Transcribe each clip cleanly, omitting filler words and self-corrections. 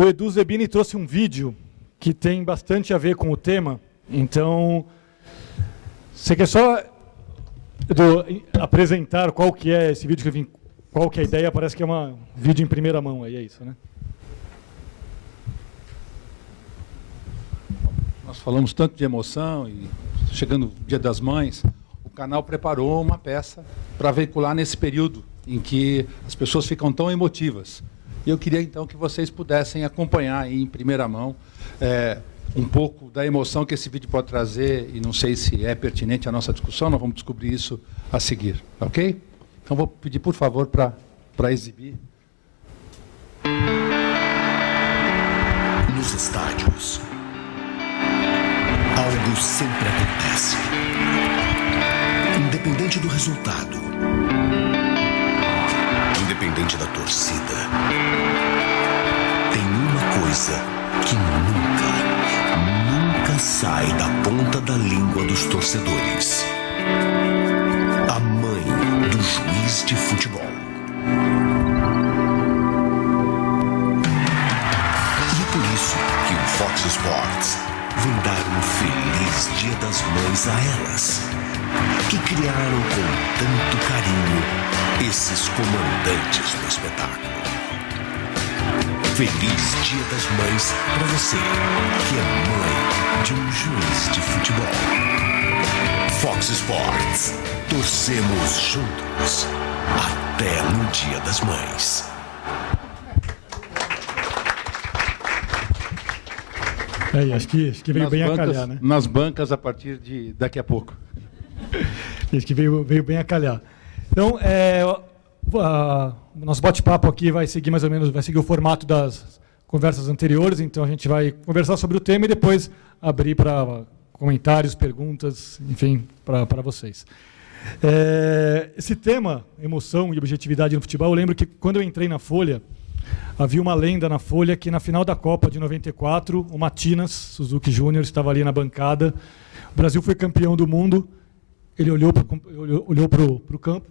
o Edu Zebini trouxe um vídeo que tem bastante a ver com o tema. Então, você quer só, Edu, apresentar qual que é esse vídeo que eu vim, qual que é a ideia? Parece que é um vídeo em primeira mão, aí é isso, né? Nós falamos tanto de emoção e chegando o Dia das Mães, o canal preparou uma peça para veicular nesse período em que as pessoas ficam tão emotivas. E eu queria, então, que vocês pudessem acompanhar aí, em primeira mão um pouco da emoção que esse vídeo pode trazer, e não sei se é pertinente à nossa discussão, nós vamos descobrir isso a seguir, ok? Então, vou pedir, por favor, para exibir. Nos estádios, algo sempre acontece. Independente do resultado, independente da torcida, tem uma coisa que nunca sai da ponta da língua dos torcedores: a mãe do juiz de futebol. E é por isso que o Fox Sports vem dar um feliz Dia das Mães a elas, que criaram com tanto carinho esses comandantes do espetáculo. Feliz Dia das Mães para você, que é mãe de um juiz de futebol. Fox Sports. Torcemos juntos até no Dia das Mães. Acho que veio bem a calhar, né? Nas bancas a partir de daqui a pouco. Acho que veio bem a calhar. Então, o nosso bate-papo aqui vai seguir mais ou menos, vai seguir o formato das conversas anteriores. Então, a gente vai conversar sobre o tema e depois abrir para comentários, perguntas, enfim, para vocês. Esse tema, emoção e objetividade no futebol, eu lembro que quando eu entrei na Folha, havia uma lenda na Folha que na final da Copa de 94, o Matinas Suzuki Júnior estava ali na bancada. O Brasil foi campeão do mundo. Ele olhou para o campo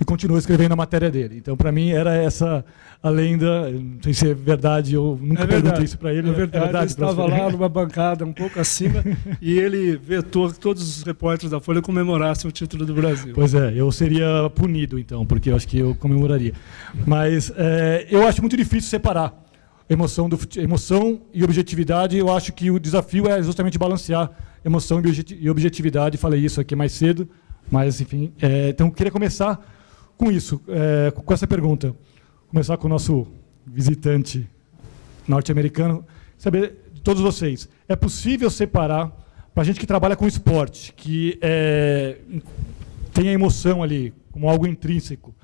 e continuou escrevendo a matéria dele. Então, para mim, era essa a lenda. Não sei se é verdade, eu nunca perguntei isso para ele. É verdade, ele estava lá numa bancada um pouco acima e ele vetou que todos os repórteres da Folha comemorassem o título do Brasil. Pois é, eu seria punido, então, porque eu acho que eu comemoraria. Mas eu acho muito difícil separar emoção e objetividade. Eu acho que o desafio é justamente balancear emoção e objetividade. Falei isso aqui mais cedo, mas, enfim. Então, eu queria começar com isso, com essa pergunta. Começar com o nosso visitante norte-americano. Saber de todos vocês, é possível separar, para a gente que trabalha com esporte, que tem a emoção ali, como algo intrínseco,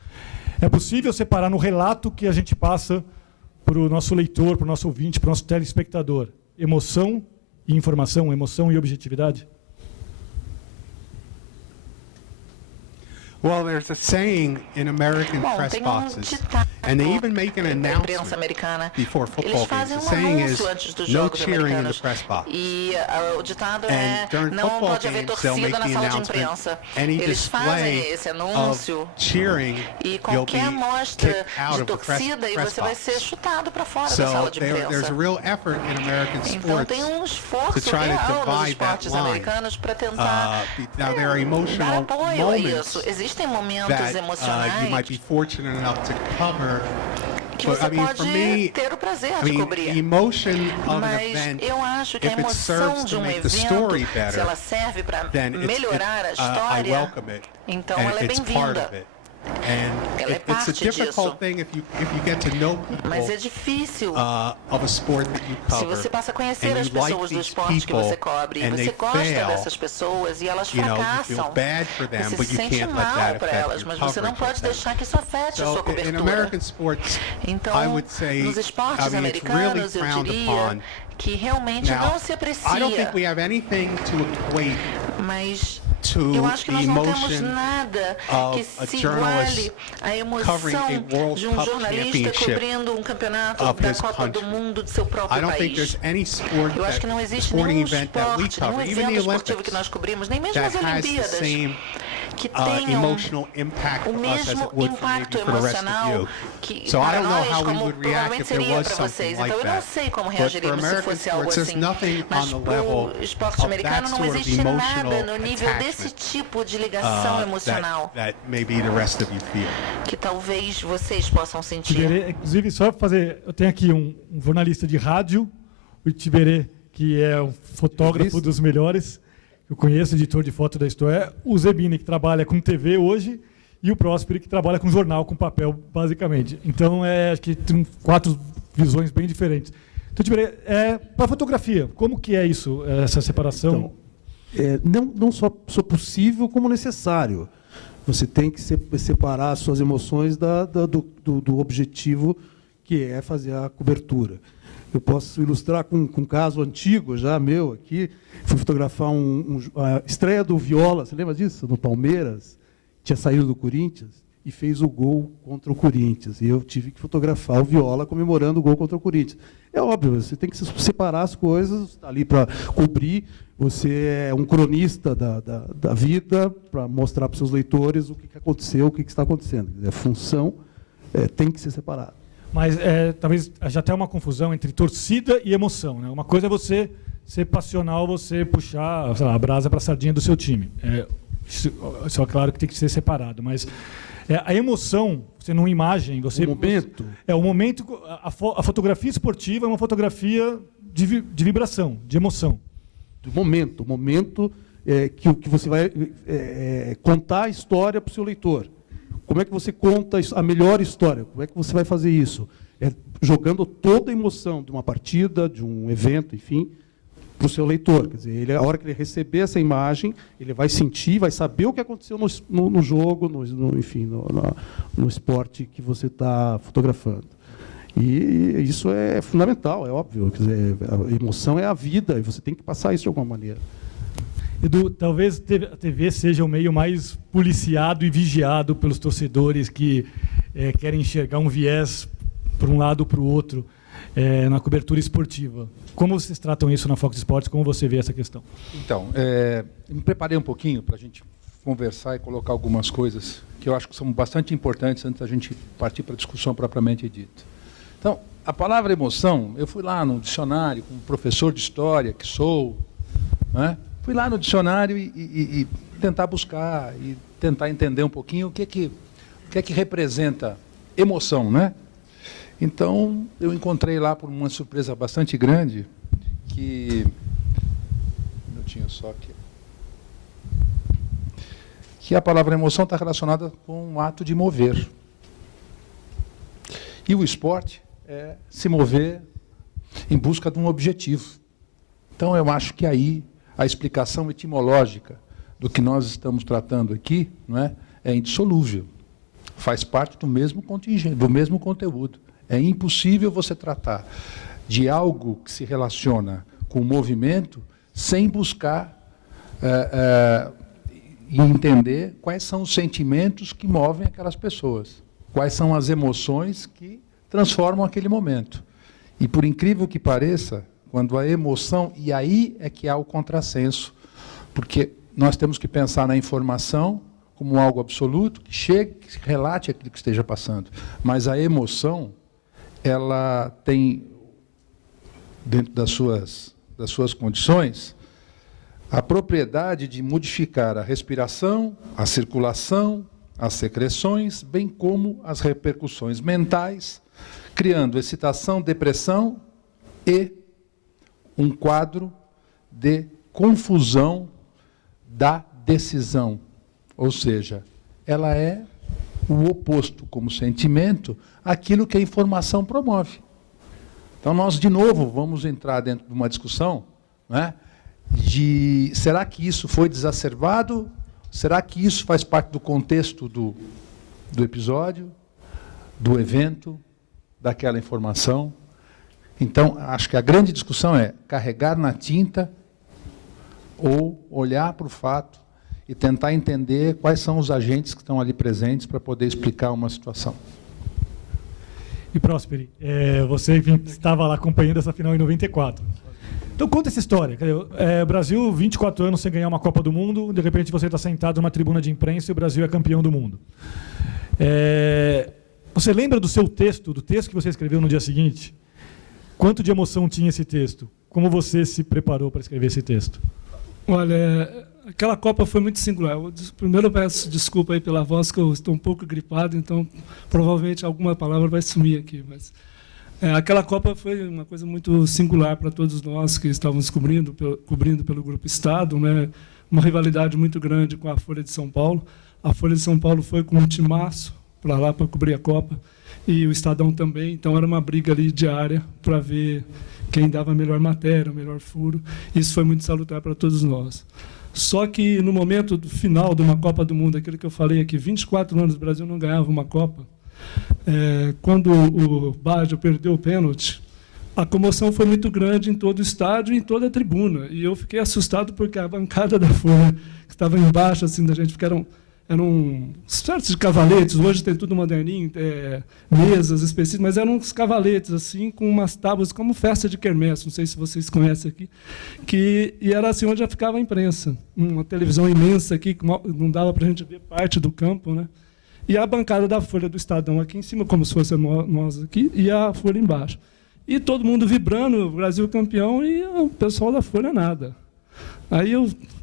é possível separar no relato que a gente passa para o nosso leitor, para o nosso ouvinte, para o nosso telespectador, emoção e informação, emoção e objetividade? Well, there's a saying in American press boxes, and they even make an announcement before football games. The saying is, no cheering in the press box. And during football games, they'll make the announcement, any display of cheering, you'll be kicked out of the press box. So there's a real effort in American sports to try to divide that line. Now, there are emotional moments Existem momentos emocionais you might be fortunate enough to cover. Que você pode ter o prazer de cobrir. Mas eu acho que a emoção de um evento, se ela serve para melhorar a história, então ela é bem-vinda. Ela é parte disso. Mas é difícil se você passa a conhecer as pessoas do esporte que você cobre e você gosta dessas pessoas e elas fracassam. Você se sente mal para elas, mas você não pode deixar que isso afete a sua cobertura. Então, nos esportes americanos, eu diria que realmente não se aprecia. Mas eu acho que nós não temos nada que se iguale à emoção de um jornalista cobrindo um campeonato da Copa do Mundo de seu próprio país. Eu acho que não existe nenhum esporte, nenhum evento esportivo que nós cobrimos, nem mesmo as Olimpíadas, que tenham o mesmo impacto emocional que para nós, como provavelmente seria para vocês. Então, eu não sei como reagiríamos se fosse algo assim. Mas para o esporte americano não existe nada no nível desse tipo de ligação emocional que talvez vocês possam sentir. Inclusive, só fazer, eu tenho aqui um jornalista de rádio, o Tiberê, que é o fotógrafo dos melhores, eu conheço, editor de foto da Isto É, o Zebini, que trabalha com TV hoje, e o Próspero, que trabalha com jornal, com papel, basicamente. Então, acho que tem 4 visões bem diferentes. Então, Tiberê, para a fotografia, como que é isso, essa separação? Então, não só possível, como necessário. Você tem que separar as suas emoções do objetivo, que é fazer a cobertura. Eu posso ilustrar com um caso antigo, já meu aqui. Fui fotografar a estreia do Viola, você lembra disso? No Palmeiras, tinha saído do Corinthians e fez o gol contra o Corinthians. E eu tive que fotografar o Viola comemorando o gol contra o Corinthians. É óbvio, você tem que separar as coisas, está ali para cobrir. Você é um cronista da vida, para mostrar para os seus leitores o que aconteceu, o que está acontecendo. A função tem que ser separada. Mas talvez já tenha uma confusão entre torcida e emoção, né? Uma coisa é você ser passional, você puxar, sei lá, a brasa para a sardinha do seu time. Isso é claro que tem que ser separado, mas a emoção, você numa imagem, você... O momento. O momento, a fotografia esportiva é uma fotografia de vibração, de emoção. Do momento. O momento que você vai contar a história para o seu leitor. Como é que você conta a melhor história? Como é que você vai fazer isso? Jogando toda a emoção de uma partida, de um evento, enfim, para o seu leitor. Quer dizer, a hora que ele receber essa imagem, ele vai sentir, vai saber o que aconteceu no jogo, no esporte que você está fotografando. E isso é fundamental, é óbvio. Quer dizer, a emoção é a vida, e você tem que passar isso de alguma maneira. Edu, talvez a TV seja o meio mais policiado e vigiado pelos torcedores que querem enxergar um viés para um lado ou para o outro na cobertura esportiva. Como vocês tratam isso na Fox Sports? Como você vê essa questão? Então, me preparei um pouquinho para a gente conversar e colocar algumas coisas que eu acho que são bastante importantes antes da gente partir para a discussão propriamente dita. Então, a palavra emoção, eu fui lá no dicionário, como professor de história que sou, né? Fui lá no dicionário e tentar buscar e tentar entender um pouquinho o que é que representa emoção, né? Então, eu encontrei lá, por uma surpresa bastante grande, que... Um minutinho só aqui. Que a palavra emoção está relacionada com o ato de mover. E o esporte é se mover em busca de um objetivo. Então, eu acho que aí a explicação etimológica do que nós estamos tratando aqui, não é indissolúvel. Faz parte do mesmo contingente, do mesmo conteúdo. É impossível você tratar de algo que se relaciona com o movimento sem buscar e entender quais são os sentimentos que movem aquelas pessoas, quais são as emoções que transformam aquele momento. E, por incrível que pareça, quando a emoção, e aí é que há o contrassenso, porque nós temos que pensar na informação como algo absoluto, que chegue, que relate aquilo que esteja passando. Mas a emoção, ela tem, dentro das suas condições, a propriedade de modificar a respiração, a circulação, as secreções, bem como as repercussões mentais, criando excitação, depressão e um quadro de confusão da decisão. Ou seja, ela é o oposto, como sentimento, àquilo que a informação promove. Então, nós, de novo, vamos entrar dentro de uma discussão, né, de será que isso foi exacerbado? Será que isso faz parte do contexto do episódio, do evento, daquela informação? Então, acho que a grande discussão é carregar na tinta ou olhar para o fato e tentar entender quais são os agentes que estão ali presentes para poder explicar uma situação. E, Prósperi, você estava lá acompanhando essa final em 94. Então, conta essa história. O Brasil, 24 anos sem ganhar uma Copa do Mundo, de repente você está sentado numa tribuna de imprensa e o Brasil é campeão do mundo. Você lembra do seu texto, do texto que você escreveu no dia seguinte? Quanto de emoção tinha esse texto? Como você se preparou para escrever esse texto? Olha, aquela Copa foi muito singular. Primeiro eu peço desculpa aí pela voz, que eu estou um pouco gripado, então provavelmente alguma palavra vai sumir aqui. Mas aquela Copa foi uma coisa muito singular para todos nós que estávamos cobrindo pelo Grupo Estado, né? Uma rivalidade muito grande com a Folha de São Paulo. A Folha de São Paulo foi com um timaço para lá para cobrir a Copa, e o Estadão também. Então era uma briga ali diária para ver quem dava a melhor matéria, o melhor furo. Isso foi muito salutar para todos nós. Só que no momento do final de uma Copa do Mundo, aquilo que eu falei aqui, 24 anos o Brasil não ganhava uma Copa, quando o Baggio perdeu o pênalti, a comoção foi muito grande em todo o estádio e em toda a tribuna. E eu fiquei assustado porque a bancada da Folha, que estava embaixo assim, da gente, porque eram certos de cavaletes, hoje tem tudo moderninho, mesas específicas, mas eram uns cavaletes, assim, com umas tábuas, como festa de quermesse, não sei se vocês conhecem aqui, e era assim onde já ficava a imprensa. Uma televisão imensa aqui, que não dava para a gente ver parte do campo, né? E a bancada da Folha do Estadão aqui em cima, como se fosse nós aqui, e a Folha embaixo. E todo mundo vibrando, o Brasil campeão, e o pessoal da Folha nada. Aí,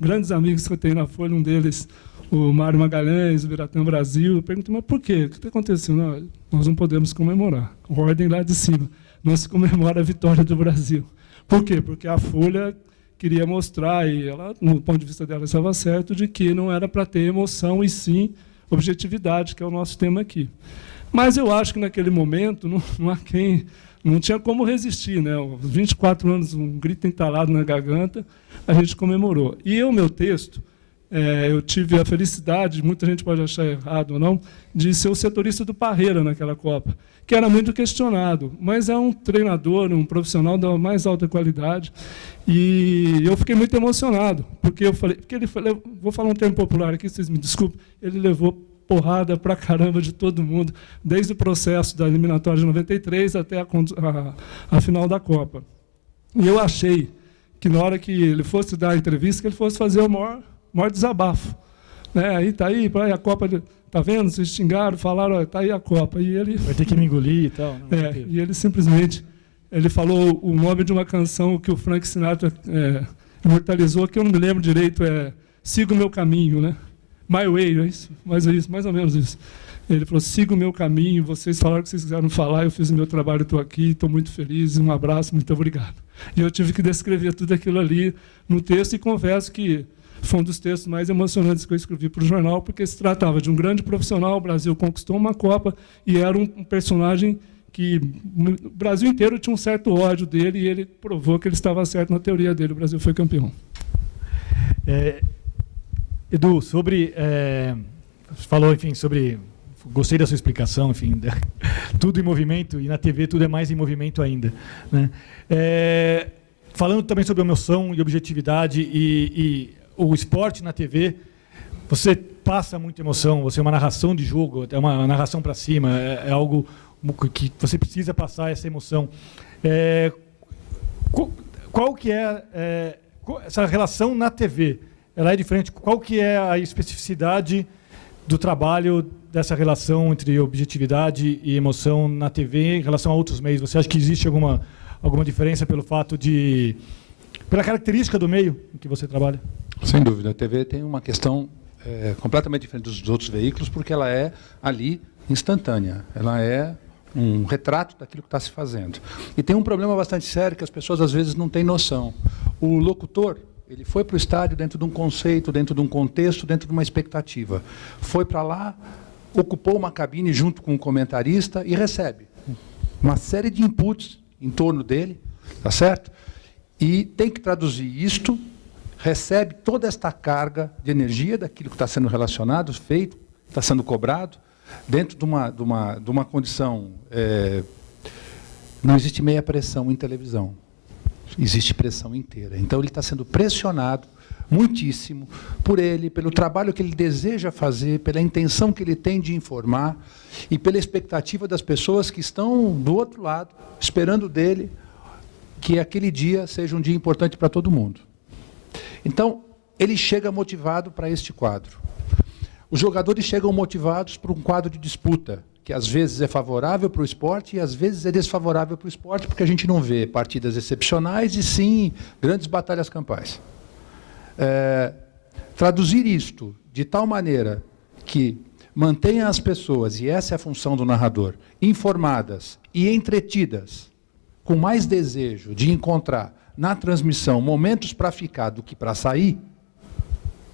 grandes amigos que eu tenho na Folha, um deles, o Mário Magalhães, o Biratã Brasil, eu perguntei, mas por quê? O que está acontecendo? Não, nós não podemos comemorar. Ordem lá de cima. Não se comemora a vitória do Brasil. Por quê? Porque a Folha queria mostrar, e ela, no ponto de vista dela, estava certo, de que não era para ter emoção, e sim objetividade, que é o nosso tema aqui. Mas eu acho que, naquele momento, não tinha como resistir, né? 24 anos, um grito entalado na garganta, a gente comemorou. E meu texto, eu tive a felicidade, muita gente pode achar errado ou não, de ser o setorista do Parreira naquela Copa, que era muito questionado, mas é um treinador, um profissional da mais alta qualidade, e eu fiquei muito emocionado, porque ele falou, vou falar um termo popular aqui, vocês me desculpem, ele levou porrada pra caramba de todo mundo, desde o processo da eliminatória de 93 até a final da Copa. E eu achei que, na hora que ele fosse dar a entrevista, que ele fosse fazer o maior desabafo. Aí está aí, a Copa, está vendo? Vocês xingaram, falaram, está aí a Copa. E ele vai ter que me engolir e tal. E ele simplesmente falou o nome de uma canção que o Frank Sinatra imortalizou, que eu não me lembro direito, Siga o Meu Caminho, né? My Way, é isso? Mais ou menos isso. Ele falou, siga o meu caminho, vocês falaram o que vocês quiseram falar, eu fiz o meu trabalho, estou aqui, estou muito feliz, um abraço, muito obrigado. E eu tive que descrever tudo aquilo ali no texto, e confesso que foi um dos textos mais emocionantes que eu escrevi para o jornal, porque se tratava de um grande profissional, o Brasil conquistou uma Copa, e era um personagem que o Brasil inteiro tinha um certo ódio dele, e ele provou que ele estava certo na teoria dele, o Brasil foi campeão. Edu, você falou, enfim, sobre... Gostei da sua explicação, enfim, tudo em movimento, e na TV tudo é mais em movimento ainda, né? Falando também sobre emoção e objetividade e o esporte na TV, você passa muita emoção, você é uma narração de jogo, é uma narração para cima, é algo que você precisa passar essa emoção. Qual que é essa relação na TV? Ela é diferente? Qual que é a especificidade do trabalho dessa relação entre objetividade e emoção na TV em relação a outros meios? Você acha que existe alguma diferença pela característica do meio em que você trabalha? Sem dúvida. A TV tem uma questão completamente diferente dos outros veículos, porque ela é ali instantânea. Ela é um retrato daquilo que está se fazendo. E tem um problema bastante sério que as pessoas às vezes não têm noção. O locutor, ele foi para o estádio dentro de um conceito, dentro de um contexto, dentro de uma expectativa. Foi para lá, ocupou uma cabine junto com um comentarista e recebe uma série de inputs em torno dele, tá certo? E tem que traduzir isto, recebe toda esta carga de energia daquilo que está sendo relacionado, feito, está sendo cobrado, dentro de uma condição... não existe meia pressão em televisão. Existe pressão inteira. Então, ele está sendo pressionado muitíssimo por ele, pelo trabalho que ele deseja fazer, pela intenção que ele tem de informar e pela expectativa das pessoas que estão do outro lado, esperando dele que aquele dia seja um dia importante para todo mundo. Então, ele chega motivado para este quadro. Os jogadores chegam motivados para um quadro de disputa, que às vezes é favorável para o esporte e às vezes é desfavorável para o esporte, porque a gente não vê partidas excepcionais e sim grandes batalhas campais. Traduzir isto de tal maneira que mantenha as pessoas, e essa é a função do narrador, informadas e entretidas, com mais desejo de encontrar na transmissão momentos para ficar do que para sair,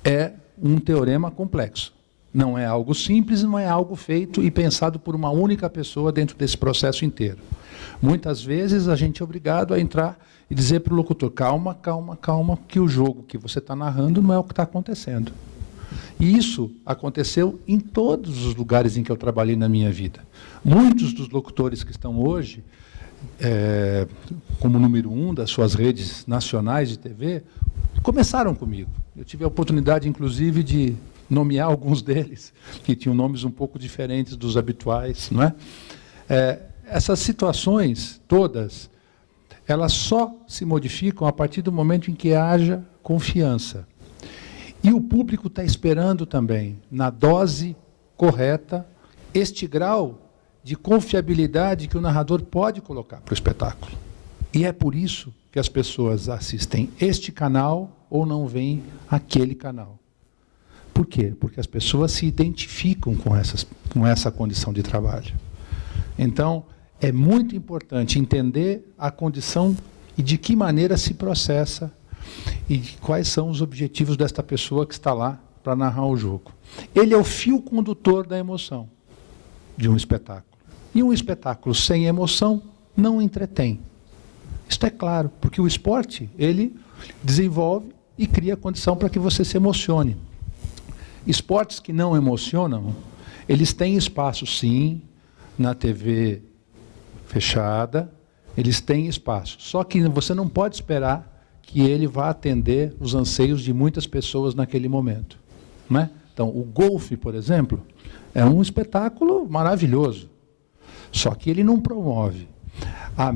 é um teorema complexo. Não é algo simples, não é algo feito e pensado por uma única pessoa dentro desse processo inteiro. Muitas vezes a gente é obrigado a entrar e dizer para o locutor, calma, calma, calma, que o jogo que você está narrando não é o que está acontecendo. E isso aconteceu em todos os lugares em que eu trabalhei na minha vida. Muitos dos locutores que estão hoje, como número 1 das suas redes nacionais de TV, começaram comigo. Eu tive a oportunidade, inclusive, de nomear alguns deles, que tinham nomes um pouco diferentes dos habituais. Não é? Essas situações todas, elas só se modificam a partir do momento em que haja confiança. E o público está esperando também, na dose correta, este grau de confiabilidade que o narrador pode colocar para o espetáculo. E é por isso que as pessoas assistem este canal ou não veem aquele canal. Por quê? Porque as pessoas se identificam com essa condição de trabalho. Então, é muito importante entender a condição e de que maneira se processa e quais são os objetivos desta pessoa que está lá para narrar o jogo. Ele é o fio condutor da emoção de um espetáculo. E um espetáculo sem emoção não entretém. Isto é claro, porque o esporte, ele desenvolve e cria condição para que você se emocione. Esportes que não emocionam, eles têm espaço, sim, na TV fechada, eles têm espaço. Só que você não pode esperar que ele vá atender os anseios de muitas pessoas naquele momento. Não é? Então, o golfe, por exemplo, é um espetáculo maravilhoso. Só que ele não promove a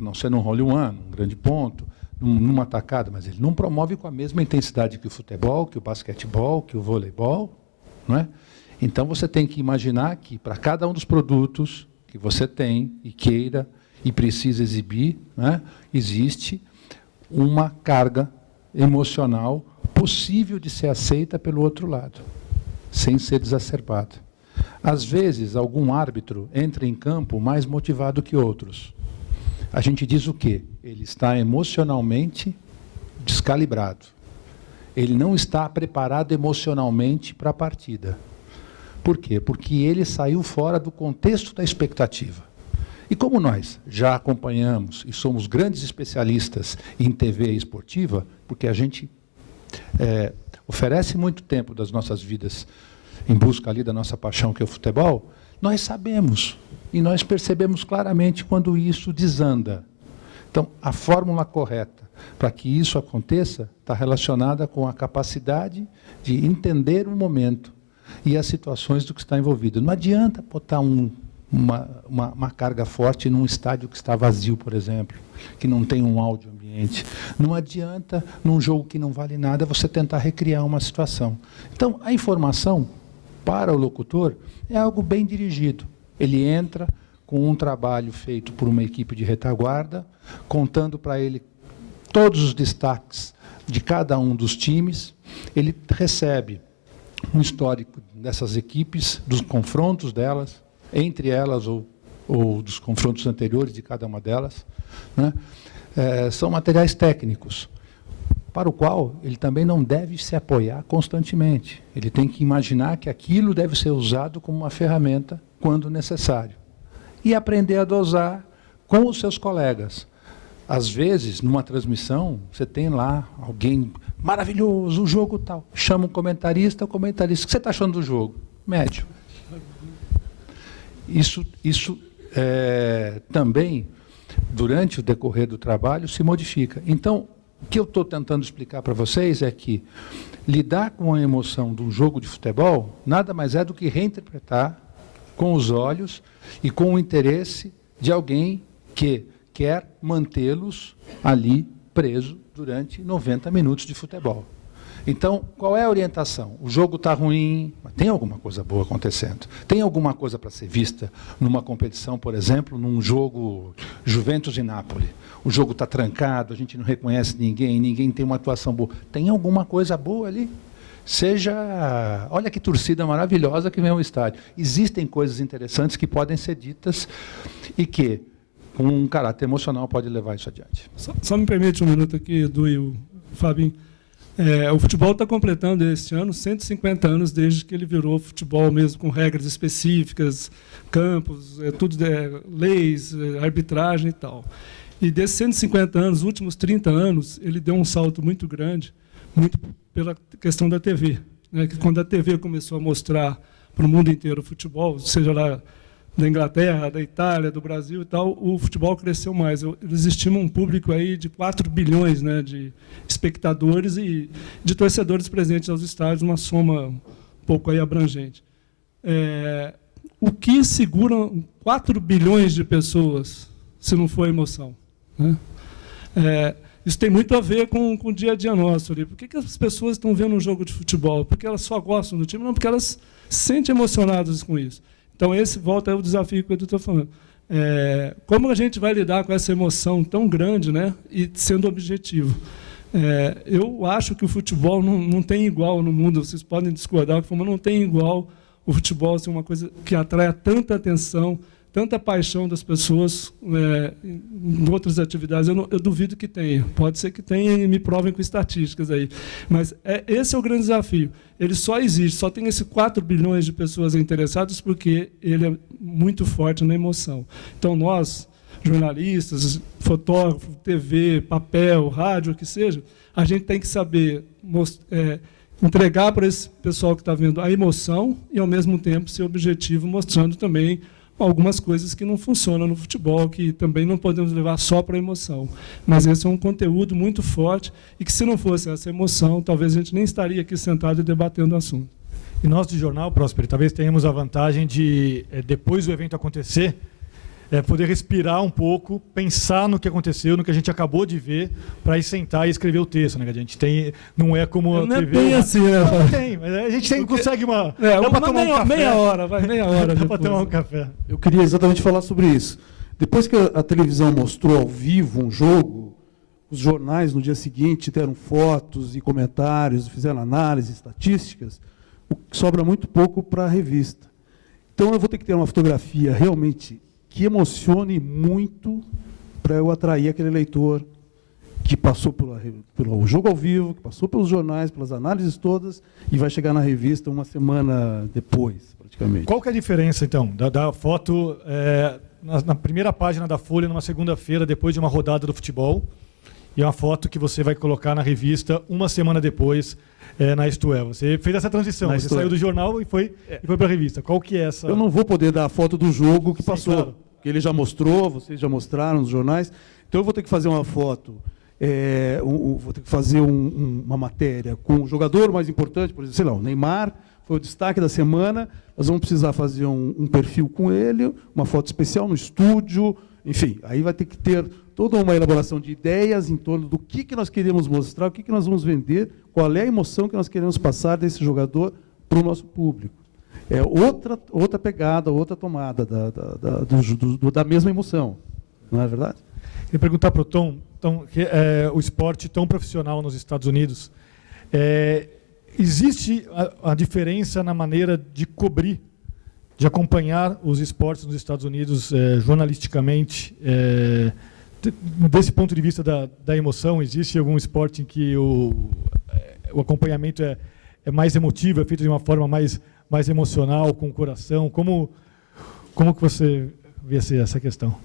não ser num hole in one, um grande ponto, numa tacada, mas ele não promove com a mesma intensidade que o futebol, que o basquetebol, que o voleibol. Não é? Então, você tem que imaginar que, para cada um dos produtos que você tem e queira e precisa exibir, né, existe uma carga emocional possível de ser aceita pelo outro lado, sem ser exacerbada. Às vezes, algum árbitro entra em campo mais motivado que outros. A gente diz o quê? Ele está emocionalmente descalibrado. Ele não está preparado emocionalmente para a partida. Por quê? Porque ele saiu fora do contexto da expectativa. E como nós já acompanhamos e somos grandes especialistas em TV esportiva, porque a gente oferece muito tempo das nossas vidas em busca ali da nossa paixão, que é o futebol, nós sabemos e nós percebemos claramente quando isso desanda. Então, a fórmula correta para que isso aconteça está relacionada com a capacidade de entender o momento e as situações do que está envolvido. Não adianta botar uma carga forte num estádio que está vazio, por exemplo, que não tem um áudio ambiente. Não adianta, num jogo que não vale nada, você tentar recriar uma situação. Então, a informação para o locutor é algo bem dirigido. Ele entra com um trabalho feito por uma equipe de retaguarda, contando para ele todos os destaques de cada um dos times. Ele recebe um histórico dessas equipes, dos confrontos delas, entre elas ou dos confrontos anteriores de cada uma delas. Né? São materiais técnicos, para o qual ele também não deve se apoiar constantemente. Ele tem que imaginar que aquilo deve ser usado como uma ferramenta quando necessário. E aprender a dosar com os seus colegas. Às vezes, numa transmissão, você tem lá alguém maravilhoso, o jogo tal. Chama o comentarista, o que você está achando do jogo? Médio. Isso também, durante o decorrer do trabalho, se modifica. Então, o que eu estou tentando explicar para vocês é que lidar com a emoção de um jogo de futebol nada mais é do que reinterpretar com os olhos e com o interesse de alguém que quer mantê-los ali presos durante 90 minutos de futebol. Então, qual é a orientação? O jogo está ruim, mas tem alguma coisa boa acontecendo. Tem alguma coisa para ser vista numa competição, por exemplo, num jogo Juventus e Nápoles. O jogo está trancado, a gente não reconhece ninguém, ninguém tem uma atuação boa. Tem alguma coisa boa ali? Olha que torcida maravilhosa que vem ao estádio. Existem coisas interessantes que podem ser ditas e que, com um caráter emocional, pode levar isso adiante. Só me permite um minuto aqui, Edu e o Fabinho. O futebol está completando este ano 150 anos desde que ele virou futebol mesmo, com regras específicas, campos, leis, arbitragem e tal. E desses 150 anos, os últimos 30 anos, ele deu um salto muito grande, muito pela questão da TV. Né? Que quando a TV começou a mostrar para o mundo inteiro o futebol, seja lá da Inglaterra, da Itália, do Brasil e tal, o futebol cresceu mais. Eles estimam um público aí de 4 bilhões, né, de espectadores e de torcedores presentes aos estádios, uma soma um pouco aí abrangente. O que segura 4 bilhões de pessoas se não for a emoção? Né? Isso tem muito a ver com o dia a dia nosso ali. Por que as pessoas estão vendo um jogo de futebol? Porque elas só gostam do time? Não, porque elas se sentem emocionadas com isso. Então, esse volta ao desafio que o Edu está falando. Como a gente vai lidar com essa emoção tão grande, né, e sendo objetivo? Eu acho que o futebol não tem igual no mundo, vocês podem discordar, mas não tem igual o futebol ser uma coisa que atrai tanta atenção, tanta paixão das pessoas em outras atividades. Eu duvido que tenha. Pode ser que tenha e me provem com estatísticas aí. Mas esse é o grande desafio. Ele só existe, só tem esses 4 bilhões de pessoas interessadas porque ele é muito forte na emoção. Então, nós, jornalistas, fotógrafos, TV, papel, rádio, o que seja, a gente tem que saber entregar para esse pessoal que está vendo a emoção e, ao mesmo tempo, ser objetivo, mostrando também algumas coisas que não funcionam no futebol, que também não podemos levar só para a emoção. Mas esse é um conteúdo muito forte e que, se não fosse essa emoção, talvez a gente nem estaria aqui sentado e debatendo o assunto. E nós, de jornal, Próspero, talvez tenhamos a vantagem de, depois do evento acontecer, poder respirar um pouco, pensar no que aconteceu, no que a gente acabou de ver, para ir sentar e escrever o texto, né? A gente tem, não é como a não TV. É bem assim, né? Não tem, mas a gente consegue uma. Meia hora. Dá para tomar um café. Eu queria exatamente falar sobre isso. Depois que a televisão mostrou ao vivo um jogo, os jornais no dia seguinte deram fotos e comentários, fizeram análises, estatísticas, o que sobra muito pouco para a revista. Então eu vou ter que ter uma fotografia realmente que emocione muito para eu atrair aquele leitor que passou pelo jogo ao vivo, que passou pelos jornais, pelas análises todas, e vai chegar na revista uma semana depois, praticamente. Qual que é a diferença, então, da foto na primeira página da Folha, numa segunda-feira, depois de uma rodada do futebol, e uma foto que você vai colocar na revista uma semana depois, na Isto É? Você fez essa transição, você saiu do jornal e foi para a revista. Qual que é essa? Eu não vou poder dar a foto do jogo que passou. Claro. Que ele já mostrou, vocês já mostraram nos jornais. Então, eu vou ter que fazer uma foto, vou ter que fazer uma matéria com o jogador mais importante, por exemplo, sei lá, o Neymar, foi o destaque da semana, nós vamos precisar fazer um perfil com ele, uma foto especial no estúdio, enfim, aí vai ter que ter toda uma elaboração de ideias em torno do que nós queremos mostrar, o que nós vamos vender, qual é a emoção que nós queremos passar desse jogador para o nosso público. É outra pegada, outra tomada da mesma emoção. Não é verdade? Queria perguntar para o Tom, que o esporte tão profissional nos Estados Unidos, existe a diferença na maneira de cobrir, de acompanhar os esportes nos Estados Unidos jornalisticamente? Desse ponto de vista da emoção, existe algum esporte em que o acompanhamento é mais emotivo, é feito de uma forma mais emocional, com o coração? Como que você vê essa questão?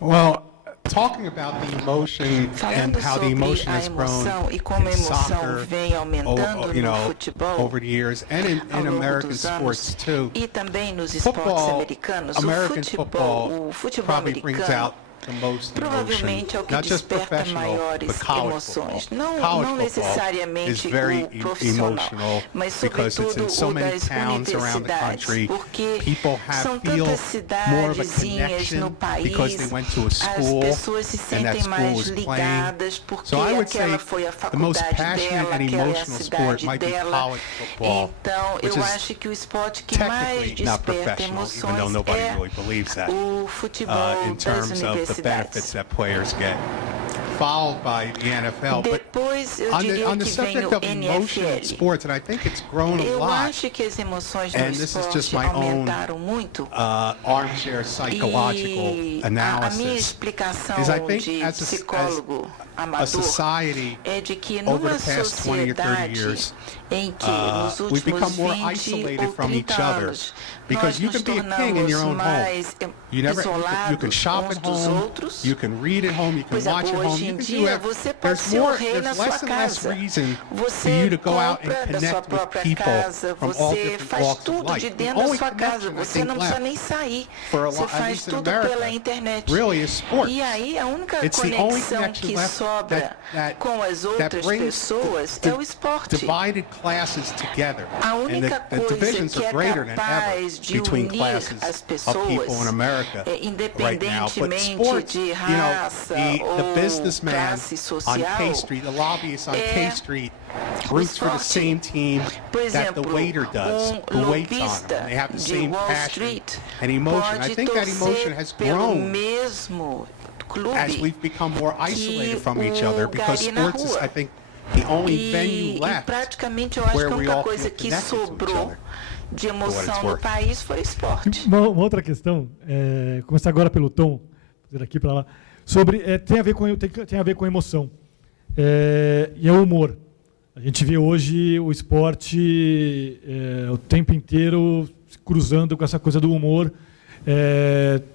Well, talking about the emotion and how the emotion has grown in soccer, over the years, and in American sports too. E também nos esportes americanos, American football probably brings out provavelmente é o que desperta maiores emoções. Não necessariamente o profissional, mas sobretudo o das universidades, porque são tantas cidadezinhas no país, as pessoas se sentem mais ligadas porque aquela foi a faculdade dela, aquela é a cidade dela. Então, eu acho que o esporte que mais desperta emoções é o futebol das universidades. Followed by the NFL. Depois, eu diria on the que vem subject o of emotion in NFL. sports, and I think it's grown a Eu lot. acho que as emoções no And this is just esporte my own aumentaram muito. Armchair psychological E a minha analysis. explicação is I think de as psicólogo a amador society é de que over numa the past 20 or 30 sociedade years, em que nos we've últimos become more 20 isolated ou from 30 each other anos because nós you nos can be a king in your own tornamos mais home. You can isolados shop uns at dos home, outros. you can read at home, you can Por watch at exemplo, home, hoje you em can do dia it. você pode There's ser o more, rei na there's sua less and less casa. reason for Você you to go out and compra da sua connect with própria people casa, from all você different faz walks of tudo life. de The dentro da only sua casa, connection I você think não precisa left nem sair, for a você lot, at faz least in tudo America, pela internet. really is sports. E aí a única It's the only conexão connection que left sobra com as outras pessoas é o esporte. Divided classes together. A And única the coisa divisions que are é greater than ever capaz de between unir classes as of people in pessoas, America right now. But independentemente sports, de you know, raça the ou businessman classe on social, K Street, the lobbyist on é K Street, roots for the esporte. same team Por that the exemplo, waiter does, who waits on lobista them. They have the de same Wall passion Street and emotion. I pode think that emotion torcer has pelo grown mesmo clube as we've become more isolated que from each other, o because gari na sports is, rua. I think, the only venue E left praticamente eu acho que where a we única all coisa feel que connected to each sobrou other. de what emoção it's no worth. país foi esporte. Uma outra questão, começar agora pelo Tom, daqui para lá, sobre tem a ver com emoção e é o humor. A gente vê hoje o esporte o tempo inteiro se cruzando com essa coisa do humor.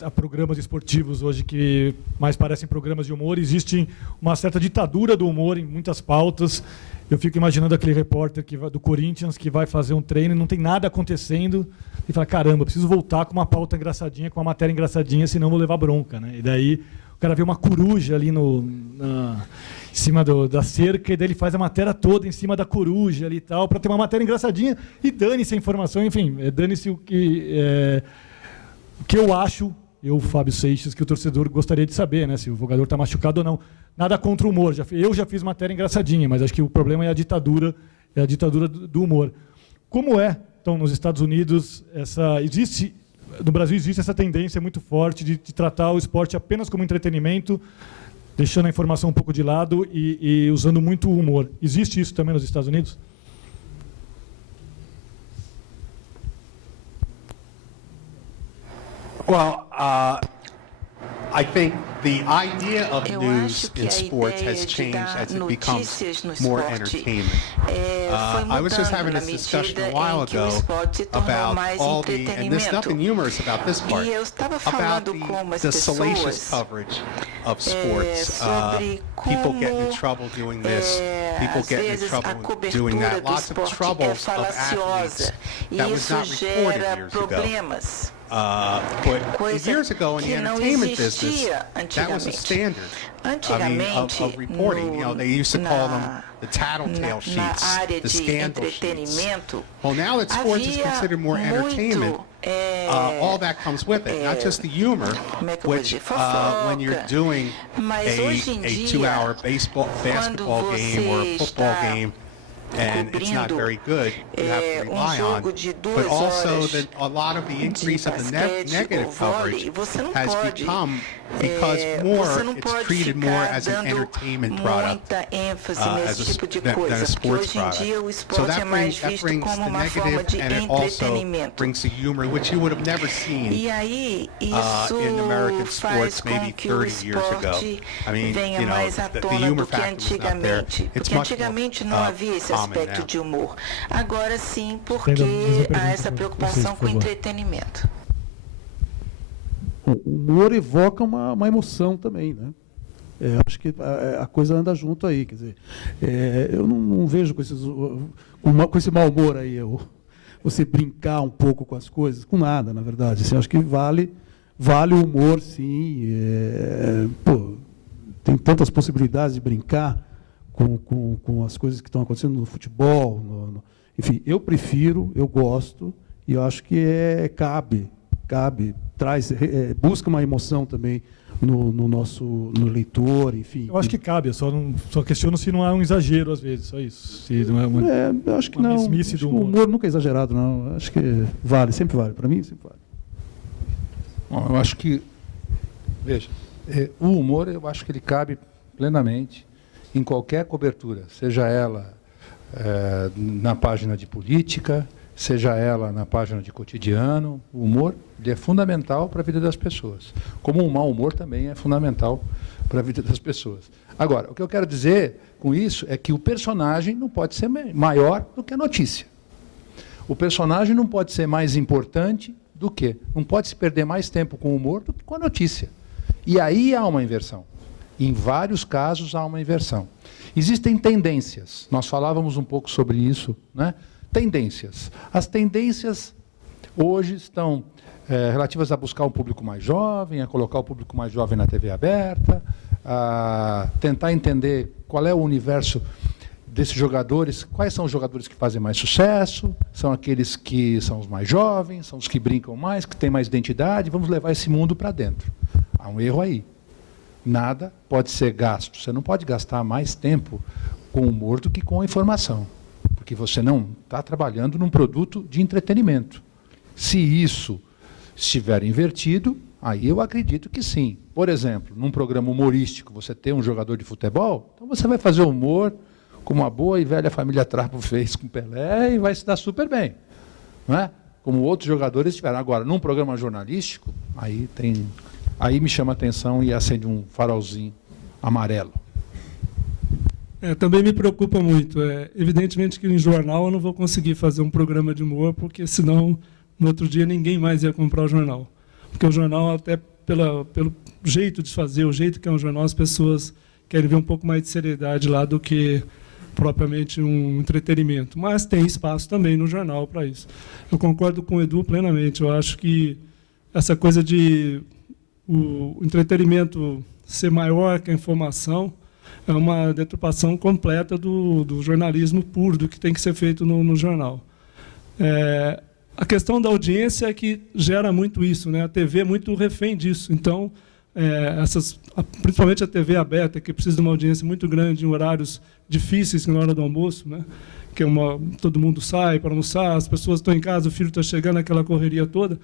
Há programas esportivos hoje que mais parecem programas de humor. Existe uma certa ditadura do humor em muitas pautas. Eu fico imaginando aquele repórter do Corinthians que vai fazer um treino e não tem nada acontecendo e fala, caramba, preciso voltar com uma pauta engraçadinha, com uma matéria engraçadinha, senão vou levar bronca, né? E daí o cara vê uma coruja ali em cima da cerca e daí ele faz a matéria toda em cima da coruja ali e tal, para ter uma matéria engraçadinha e dane-se a informação, enfim, dane-se o que eu acho, Fábio Seixas, que o torcedor gostaria de saber, né, se o jogador está machucado ou não. Nada contra o humor. Eu já fiz matéria engraçadinha, mas acho que o problema é a ditadura do humor. Como então, nos Estados Unidos, no Brasil existe essa tendência muito forte de tratar o esporte apenas como entretenimento, deixando a informação um pouco de lado e usando muito o humor. Existe isso também nos Estados Unidos? Well, I think the idea of news in sports has changed as it becomes more entertainment. I was just having this discussion a while ago about all and there's nothing humorous about this part, about the salacious coverage of sports. People get in trouble doing this, people get in trouble doing that. Lots of troubles of athletes that was not reported years ago. But years ago in the entertainment business, that was a standard. Of reporting. You know, they used to call them the tattletale sheets, the scandal sheets. Well, now that sports is considered more entertainment, all that comes with it, not just the humor, which when you're doing a 2-hour basketball game or a football game, and it's not very good, you have to rely on. But also that a lot of the increase of the negative coverage has become because it's treated more as an entertainment product than a sports product. So that brings the negative, and it also brings the humor, which you would have never seen in American sports maybe 30 years ago. I mean, you know, the humor factor was not there. It's much more aspecto de humor. Agora sim, porque há essa preocupação com o entretenimento. O humor evoca uma emoção também, né? Acho que a coisa anda junto aí, quer dizer, eu não vejo com esse mau humor aí, você brincar um pouco com as coisas, com nada, na verdade. Assim, acho que vale vale o humor, sim. Tem tantas possibilidades de brincar com as coisas que estão acontecendo no futebol. Enfim, eu prefiro, eu gosto, e eu acho que cabe, traz, busca uma emoção também no leitor, enfim. Eu acho que cabe, só questiono se não é um exagero às vezes, só isso. Se não é eu acho que não. Acho que o humor nunca é exagerado, não. Acho que vale, sempre vale. Para mim, sempre vale. Bom, eu acho que, veja, o humor, eu acho que ele cabe plenamente em qualquer cobertura, seja ela na página de política, seja ela na página de cotidiano. O humor ele é fundamental para a vida das pessoas, como o mau humor também é fundamental para a vida das pessoas. Agora, o que eu quero dizer com isso é que o personagem não pode ser maior do que a notícia. O personagem não pode ser mais importante do que, não pode se perder mais tempo com o humor do que com a notícia. E aí há uma inversão. Em vários casos há uma inversão. Existem tendências, nós falávamos um pouco sobre isso, né? Tendências. As tendências hoje estão relativas a buscar um público mais jovem, a colocar o público mais jovem na TV aberta, a tentar entender qual é o universo desses jogadores, quais são os jogadores que fazem mais sucesso, são aqueles que são os mais jovens, são os que brincam mais, que têm mais identidade, vamos levar esse mundo para dentro. Há um erro aí. Nada pode ser gasto. Você não pode gastar mais tempo com humor do que com informação, porque você não está trabalhando num produto de entretenimento. Se isso estiver invertido, aí eu acredito que sim. Por exemplo, num programa humorístico, você tem um jogador de futebol, então você vai fazer humor como a boa e velha família Trapo fez com Pelé e vai se dar super bem, não é? Como outros jogadores tiveram. Agora, num programa jornalístico, aí me chama a atenção e acende um farolzinho amarelo. Também me preocupa muito. Evidentemente que em jornal eu não vou conseguir fazer um programa de humor, porque senão, no outro dia, ninguém mais ia comprar o jornal. Porque o jornal, até pelo jeito de fazer, o jeito que é um jornal, as pessoas querem ver um pouco mais de seriedade lá do que propriamente um entretenimento. Mas tem espaço também no jornal para isso. Eu concordo com o Edu plenamente. Eu acho que essa coisa de o entretenimento ser maior que a informação é uma deturpação completa do jornalismo puro, do que tem que ser feito no jornal. A questão da audiência é que gera muito isso, né? A TV é muito refém disso. Então, principalmente a TV aberta, que precisa de uma audiência muito grande em horários difíceis, na hora do almoço, né? Que todo mundo sai para almoçar, as pessoas estão em casa, o filho está chegando, aquela correria toda.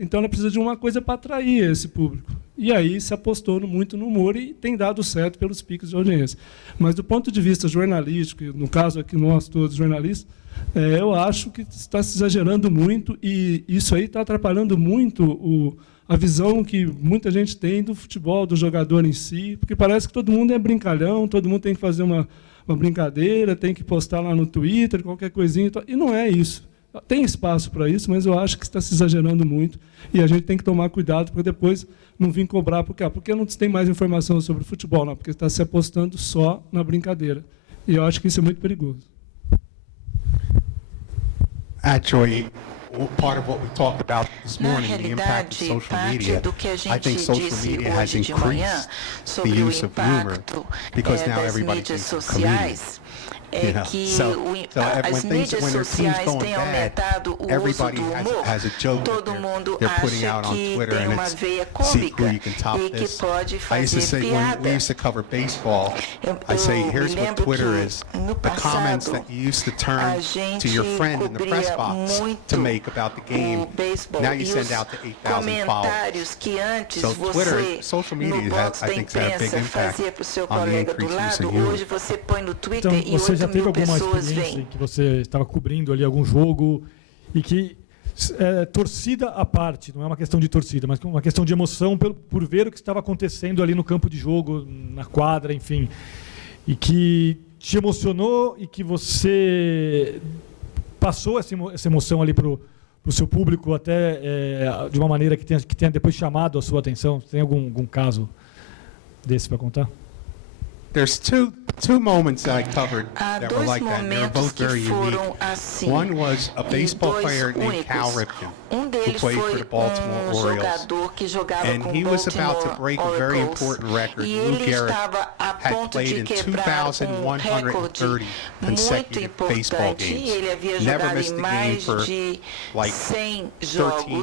Então, ela precisa de uma coisa para atrair esse público. E aí se apostou muito no humor e tem dado certo pelos picos de audiência. Mas, do ponto de vista jornalístico, no caso aqui nós todos jornalistas, eu acho que está se exagerando muito e isso aí está atrapalhando muito a visão que muita gente tem do futebol, do jogador em si, porque parece que todo mundo é brincalhão, todo mundo tem que fazer uma brincadeira, tem que postar lá no Twitter, qualquer coisinha, e não é isso. Tem espaço para isso, mas eu acho que está se exagerando muito e a gente tem que tomar cuidado para depois não vir cobrar. Porque não tem mais informação sobre futebol, não, porque está se apostando só na brincadeira. E eu acho que isso é muito perigoso. Actually, part of what we talked about this morning, the impact of social media, I think social media has increased the use of humor because now everybody thinks of comedians. É que as mídias sociais têm aumentado o uso do humor. Todo mundo acha que tem uma veia cômica e que pode fazer piada. Eu me lembro que no passado a gente cobria muito o beisebol e os comentários que antes você, no box da imprensa, fazia para o seu colega do lado, hoje você põe no Twitter e 8 já teve mil alguma pessoas experiência vêm. em que você estava cobrindo ali algum jogo e que torcida à parte, não é uma questão de torcida, mas uma questão de emoção por ver o que estava acontecendo ali no campo de jogo, na quadra, enfim, e que te emocionou e que você passou essa emoção ali para o seu público até de uma maneira que tenha depois chamado a sua atenção? Tem algum caso desse para contar? there's two moments that I covered that were like that. They were both very unique. One was a baseball player named Cal Ripken, who played for the Baltimore Orioles, and he was about to break a very important record. Lou Gehrig had played in 2,130 consecutive baseball games, never missed a game for like 13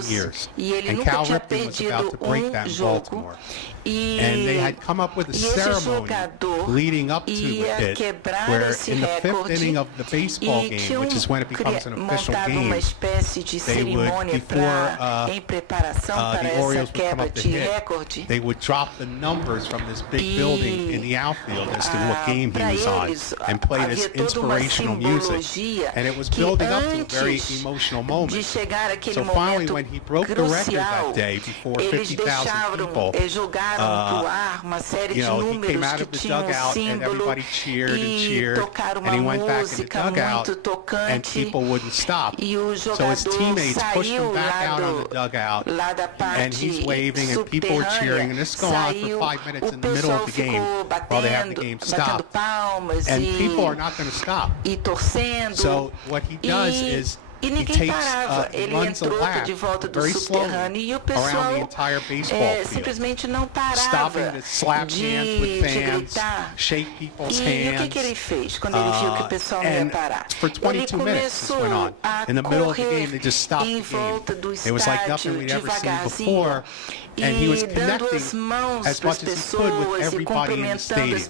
years, and Cal Ripken was about to break that in Baltimore. And they had come up with a ceremony leading up to it, where in the fifth inning of the baseball game, which is when it becomes an official game, they would, before the Orioles would come up to hit, they would drop the numbers from this big building in the outfield as to what game he was on, and play this inspirational music. And it was building up to a very emotional moment. So finally, when he broke the record that day before 50,000 people, he came out of the dugout and everybody cheered and cheered, and he went back in the dugout and people wouldn't stop. So his teammates pushed him back out on the dugout, and he's waving and people are cheering, and this is going on for 5 minutes in the middle of the game while they have the game stopped. And people are not going to stop. So what he does is he runs a lap very slowly around the entire baseball field, stopping to slap hands with fans, shake people's hands, and for 22 minutes this went on. In the middle of the game, they just stopped the game. It was like nothing we'd ever seen before. And he was connecting as much as he could with everybody in the stadium.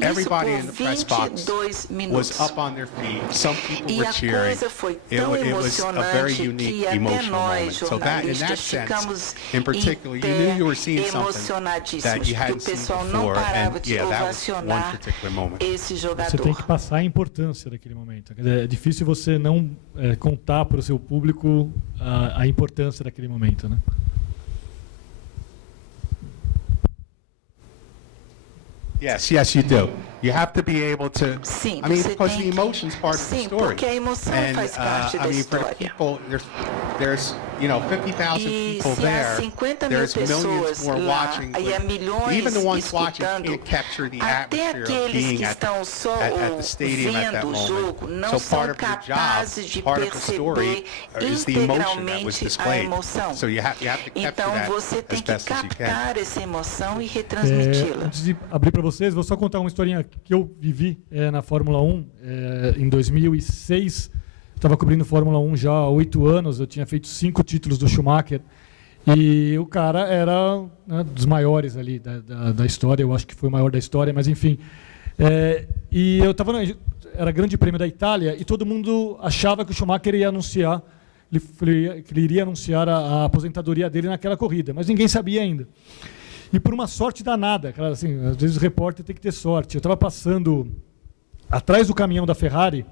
Everybody in the press box was up on their feet. Some people were cheering. It was a very unique, emotional moment. So that, in that sense, in particular, you knew you were seeing something that you hadn't seen before. And yeah, that was one particular moment. Você tem que passar a importância daquele momento. É difícil você não contar para o seu público a importância daquele momento, né? Yes, you do. You have to be able to. I mean, because the emotion's part of the story. Porque a emoção faz parte da história. For the people, there's 50,000 people there. There's millions more watching. Even the ones watching can't capture the atmosphere of being at the stadium at that moment. So part of your job, part of the story, is the emotion that was displayed. So you have to capture that as best as you can. Essa emoção e retransmiti-la. Antes de abrir para vocês, vou só contar uma historinha que eu vivi na Fórmula 1 em 2006. Estava cobrindo Fórmula 1 já há 8 anos, eu tinha feito 5 títulos do Schumacher, e o cara era dos maiores ali da história, eu acho que foi o maior da história, mas enfim. E eu estava era Grande Prêmio da Itália, e todo mundo achava que o Schumacher ia anunciar, que ele iria anunciar a aposentadoria dele naquela corrida, mas ninguém sabia ainda. E por uma sorte danada, claro, assim, às vezes o repórter tem que ter sorte. Eu estava passando atrás do caminhão da Ferrari,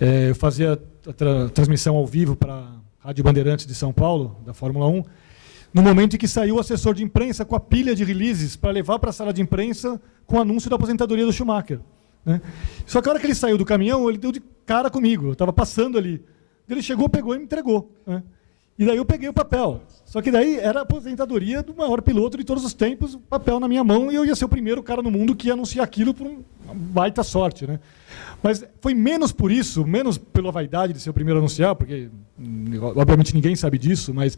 eu fazia a transmissão ao vivo para a Rádio Bandeirantes de São Paulo, da Fórmula 1, no momento em que saiu o assessor de imprensa com a pilha de releases para levar para a sala de imprensa com o anúncio da aposentadoria do Schumacher, né? Só que a hora que ele saiu do caminhão, ele deu de cara comigo, eu estava passando ali. Ele chegou, pegou e me entregou, né? E daí eu peguei o papel. Só que daí era a aposentadoria do maior piloto de todos os tempos, o papel na minha mão, e eu ia ser o primeiro cara no mundo que ia anunciar aquilo por uma baita sorte, né? Mas foi menos por isso, menos pela vaidade de ser o primeiro a anunciar, porque obviamente ninguém sabe disso, mas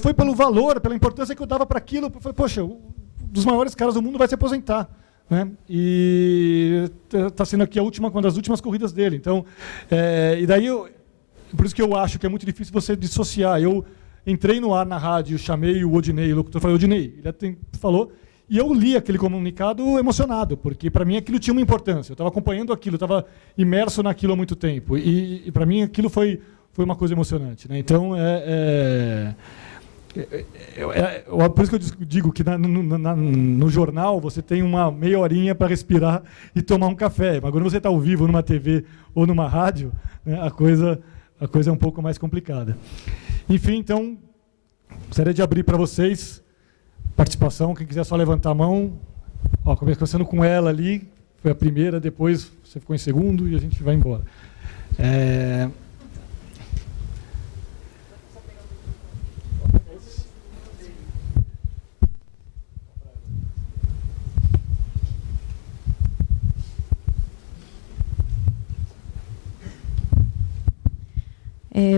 foi pelo valor, pela importância que eu dava para aquilo. Eu falei, poxa, um dos maiores caras do mundo vai se aposentar, né? E está sendo aqui uma das últimas corridas dele. Então, e daí por isso que eu acho que é muito difícil você dissociar. Eu entrei no ar na rádio, chamei o Odinei, o locutor, falei, Odinei, ele falou, e eu li aquele comunicado emocionado, porque para mim aquilo tinha uma importância. Eu estava acompanhando aquilo, estava imerso naquilo há muito tempo, e para mim aquilo foi uma coisa emocionante, né? Então, por isso que eu digo que no jornal você tem uma meia horinha para respirar e tomar um café, mas quando você está ao vivo numa TV ou numa rádio, né, a coisa é um pouco mais complicada. Enfim, então, gostaria de abrir para vocês participação. Quem quiser só levantar a mão. Começando com ela ali, foi a primeira, depois você ficou em segundo e a gente vai embora.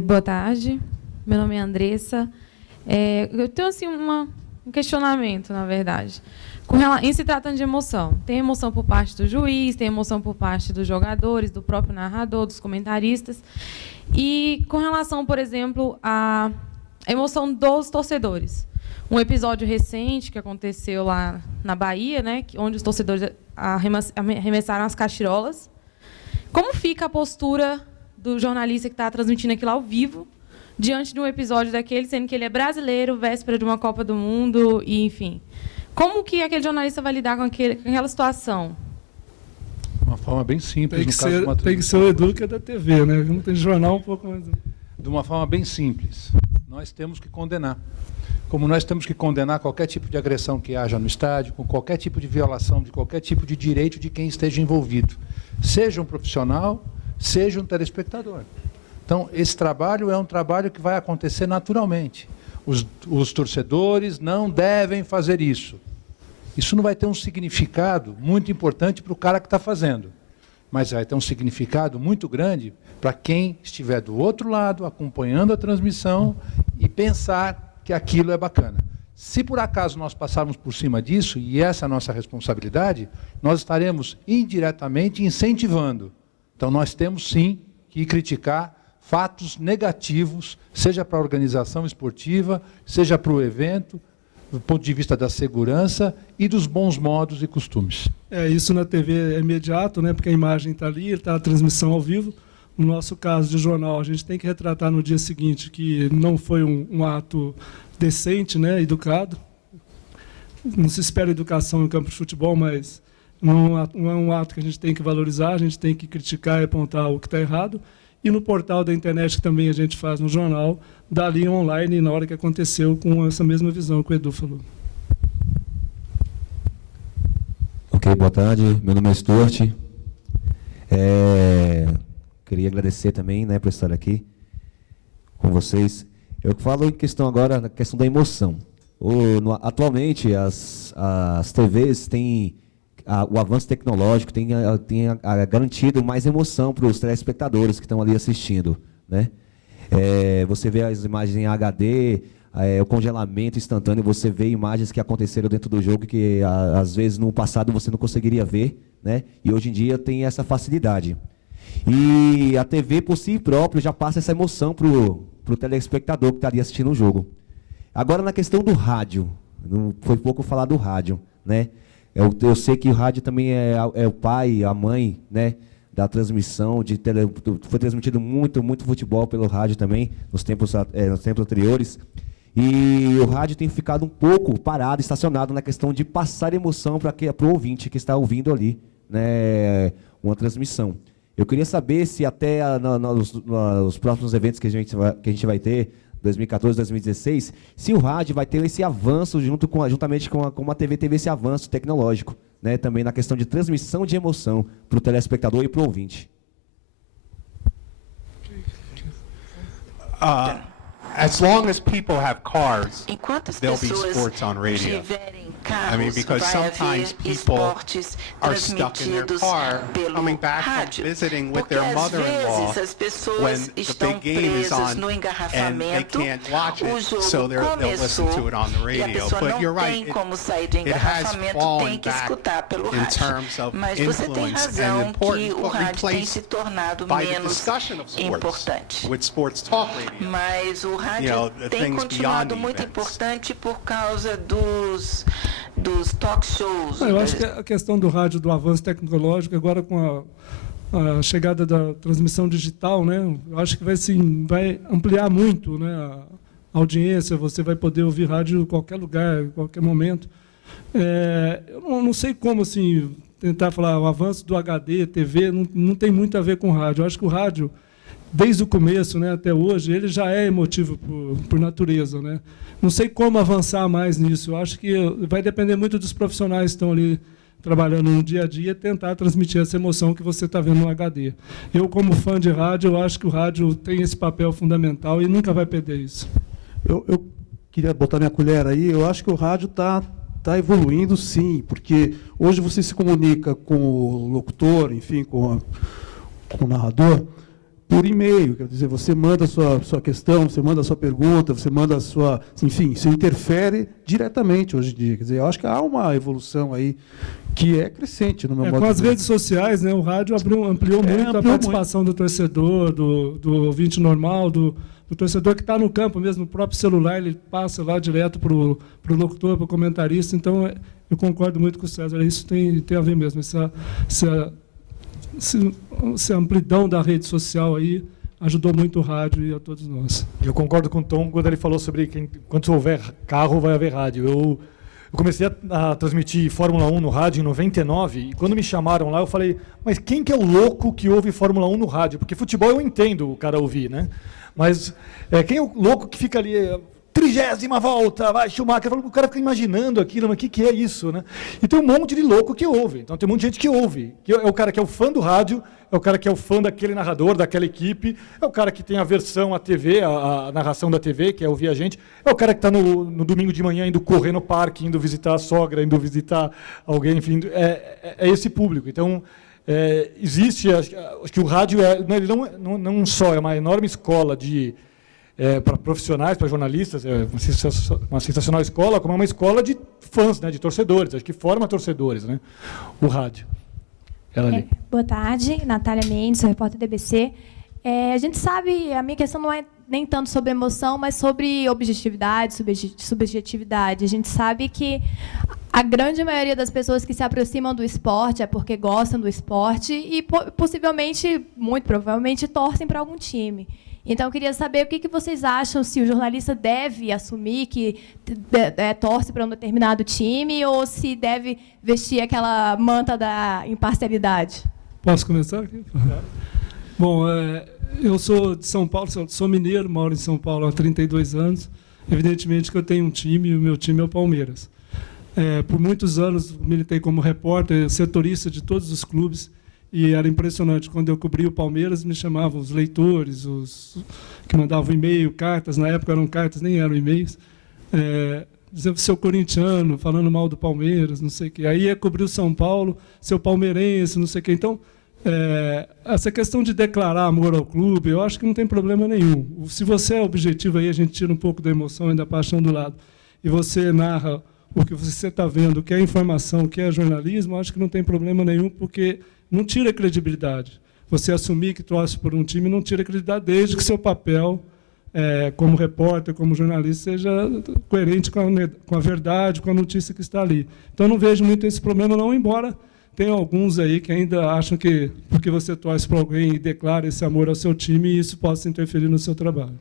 Boa tarde, meu nome é Andressa. Eu tenho assim, um questionamento, na verdade. Em se tratando de emoção, tem emoção por parte do juiz, tem emoção por parte dos jogadores, do próprio narrador, dos comentaristas. E com relação, por exemplo, à emoção dos torcedores. Um episódio recente que aconteceu lá na Bahia, né, onde os torcedores arremessaram as cachirolas. Como fica a postura do jornalista que está transmitindo aquilo ao vivo, diante de um episódio daquele, sendo que ele é brasileiro, véspera de uma Copa do Mundo, e, enfim. Como que aquele jornalista vai lidar com aquela situação? Uma forma bem simples. Tem que ser o Edu, que é da TV, né? Não tem jornal um pouco mais... De uma forma bem simples. Nós temos que condenar. Como nós temos que condenar qualquer tipo de agressão que haja no estádio, com qualquer tipo de violação de qualquer tipo de direito de quem esteja envolvido. Seja um profissional, seja um telespectador. Então, esse trabalho é um trabalho que vai acontecer naturalmente. Os torcedores não devem fazer isso. Isso não vai ter um significado muito importante para o cara que está fazendo, mas vai ter um significado muito grande para quem estiver do outro lado, acompanhando a transmissão e pensar que aquilo é bacana. Se por acaso nós passarmos por cima disso, e essa é a nossa responsabilidade, nós estaremos indiretamente incentivando. Então, nós temos sim que criticar fatos negativos, seja para a organização esportiva, seja para o evento, do ponto de vista da segurança e dos bons modos e costumes. Isso na TV é imediato, né, porque a imagem está ali, está a transmissão ao vivo. No nosso caso de jornal, a gente tem que retratar no dia seguinte que não foi um ato decente, né, educado. Não se espera educação no campo de futebol, mas não é um ato que a gente tem que valorizar, a gente tem que criticar e apontar o que está errado. E no portal da internet, que também a gente faz no jornal, dali online, na hora que aconteceu, com essa mesma visão que o Edu falou. Ok, boa tarde. Meu nome é Stuart. Queria agradecer também, né, por estar aqui com vocês. Eu falo em questão agora, na questão da emoção. Atualmente, as TVs têm... o avanço tecnológico tem garantido mais emoção para os telespectadores que estão ali assistindo, né? Você vê as imagens em HD, o congelamento instantâneo, você vê imagens que aconteceram dentro do jogo que às vezes no passado você não conseguiria ver, né? E hoje em dia tem essa facilidade. E a TV por si próprio já passa essa emoção para o telespectador que estaria assistindo o jogo. Agora na questão do rádio, foi pouco falar do rádio, né? Eu sei que o rádio também é o pai, a mãe, né, da transmissão, foi transmitido muito futebol pelo rádio também, nos tempos anteriores. E o rádio tem ficado um pouco parado, estacionado na questão de passar emoção para o ouvinte que está ouvindo ali, né, uma transmissão. Eu queria saber se até nos próximos eventos que a gente vai ter, 2014, 2016, se o rádio vai ter esse avanço juntamente com a TV teve esse avanço tecnológico, né, também na questão de transmissão de emoção para o telespectador e para o ouvinte. As long as people have cars, there'll be sports on radio. I mean, because sometimes people are stuck in their car coming back from visiting with their mother-in-law when the big game is on and they can't watch it, so they'll listen to it on the radio. But you're right, it has fallen back in terms of influence and importance, but replaced by the discussion of sports with sports talk radio. Mas o rádio tem continuado muito importante por causa dos talk shows. Eu acho que a questão do rádio, do avanço tecnológico, agora com a chegada da transmissão digital, né, eu acho que vai ampliar muito, né, a audiência, você vai poder ouvir rádio em qualquer lugar, em qualquer momento. Eu não sei como assim, tentar falar o avanço do HD, TV, não tem muito a ver com rádio. Eu acho que o rádio, desde o começo, né, até hoje, ele já é emotivo por natureza, né? Não sei como avançar mais nisso. Eu acho que vai depender muito dos profissionais que estão ali trabalhando no dia a dia, tentar transmitir essa emoção que você está vendo no HD. Eu, como fã de rádio, eu acho que o rádio tem esse papel fundamental e nunca vai perder isso. Eu queria botar minha colher aí. Eu acho que o rádio está evoluindo, sim, porque hoje você se comunica com o locutor, enfim, com o narrador, por e-mail. Quer dizer, você manda a sua questão, você manda a sua pergunta, você manda a sua... Enfim, isso interfere diretamente hoje em dia. Quer dizer, eu acho que há uma evolução aí que é crescente no meu modo com de as ver. redes sociais, né, o rádio ampliou muito a participação do torcedor, do ouvinte normal, do torcedor que está no campo mesmo, o próprio celular, ele passa lá direto para o locutor, para o comentarista. Então, eu concordo muito com o César, isso tem a ver mesmo, essa amplidão da rede social aí ajudou muito o rádio e a todos nós. Eu concordo com o Tom quando ele falou sobre que quando houver carro, vai haver rádio. Eu comecei a transmitir Fórmula 1 no rádio em 99, e quando me chamaram lá, eu falei, mas quem que é o louco que ouve Fórmula 1 no rádio? Porque futebol eu entendo o cara ouvir, né? Mas quem é o louco que fica ali, 30ª volta, vai, Schumacher, o cara fica imaginando aquilo, mas o que é isso, né? E tem um monte de louco que ouve, então tem um monte de gente que ouve, que é o cara que é o fã do rádio, é o cara que é o fã daquele narrador, daquela equipe, é o cara que tem a versão à TV, a narração da TV, que é ouvir a gente, é o cara que está no domingo de manhã indo correr no parque, indo visitar a sogra, indo visitar alguém, enfim, é esse público. Então, existe, acho que o rádio ele não só é uma enorme escola para profissionais, para jornalistas, uma sensacional escola, como é uma escola de fãs, né, de torcedores, acho que forma torcedores, né, o rádio. Ela ali. Boa tarde, Natália Mendes, sou repórter da BBC. A gente sabe, a minha questão não é nem tanto sobre emoção, mas sobre objetividade, subjetividade. A gente sabe que a grande maioria das pessoas que se aproximam do esporte é porque gostam do esporte e, possivelmente, muito provavelmente, torcem para algum time. Então, eu queria saber o que vocês acham, se o jornalista deve assumir que torce para um determinado time ou se deve vestir aquela manta da imparcialidade. Posso começar aqui? Bom, eu sou de São Paulo, sou mineiro, moro em São Paulo há 32 anos. Evidentemente que eu tenho um time, e o meu time é o Palmeiras. Por muitos anos, militei como repórter, setorista de todos os clubes, e era impressionante. Quando eu cobria o Palmeiras, me chamavam os leitores, os que mandavam e-mail, cartas, na época eram cartas, nem eram e-mails, dizendo seu corintiano, falando mal do Palmeiras, não sei o quê. Aí ia cobrir o São Paulo, seu palmeirense, não sei o quê. Então, essa questão de declarar amor ao clube, eu acho que não tem problema nenhum. Se você é objetivo, aí a gente tira um pouco da emoção e da paixão do lado, e você narra o que você está vendo, o que é informação, o que é jornalismo, eu acho que não tem problema nenhum, porque não tira credibilidade. Você assumir que torce por um time não tira credibilidade, desde que seu papel, como repórter, como jornalista, seja coerente com a verdade, com a notícia que está ali. Então, não vejo muito esse problema, não, embora tem alguns aí que ainda acham que, porque você torce para alguém e declara esse amor ao seu time, isso possa interferir no seu trabalho.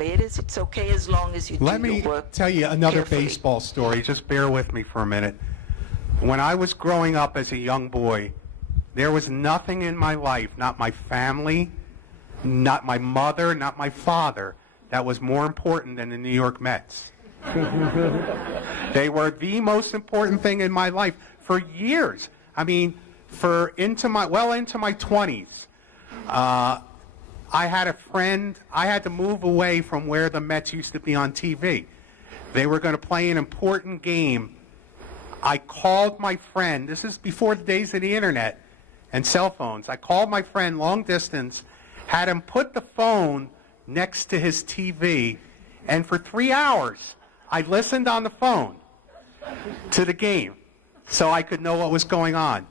It's okay as long as you do Let me your work tell you another carefully. baseball story. Just bear with me for a minute. When I was growing up as a young boy, there was nothing in my life, not my family, not my mother, not my father, that was more important than the New York Mets. They were the most important thing in my life for years. I mean, into my 20s. I had a friend, I had to move away from where the Mets used to be on TV. They were going to play an important game. I called my friend, this is before the days of the internet and cell phones. I called my friend long distance, had him put the phone next to his TV, and for 3 hours, I listened on the phone to the game so I could know what was going on.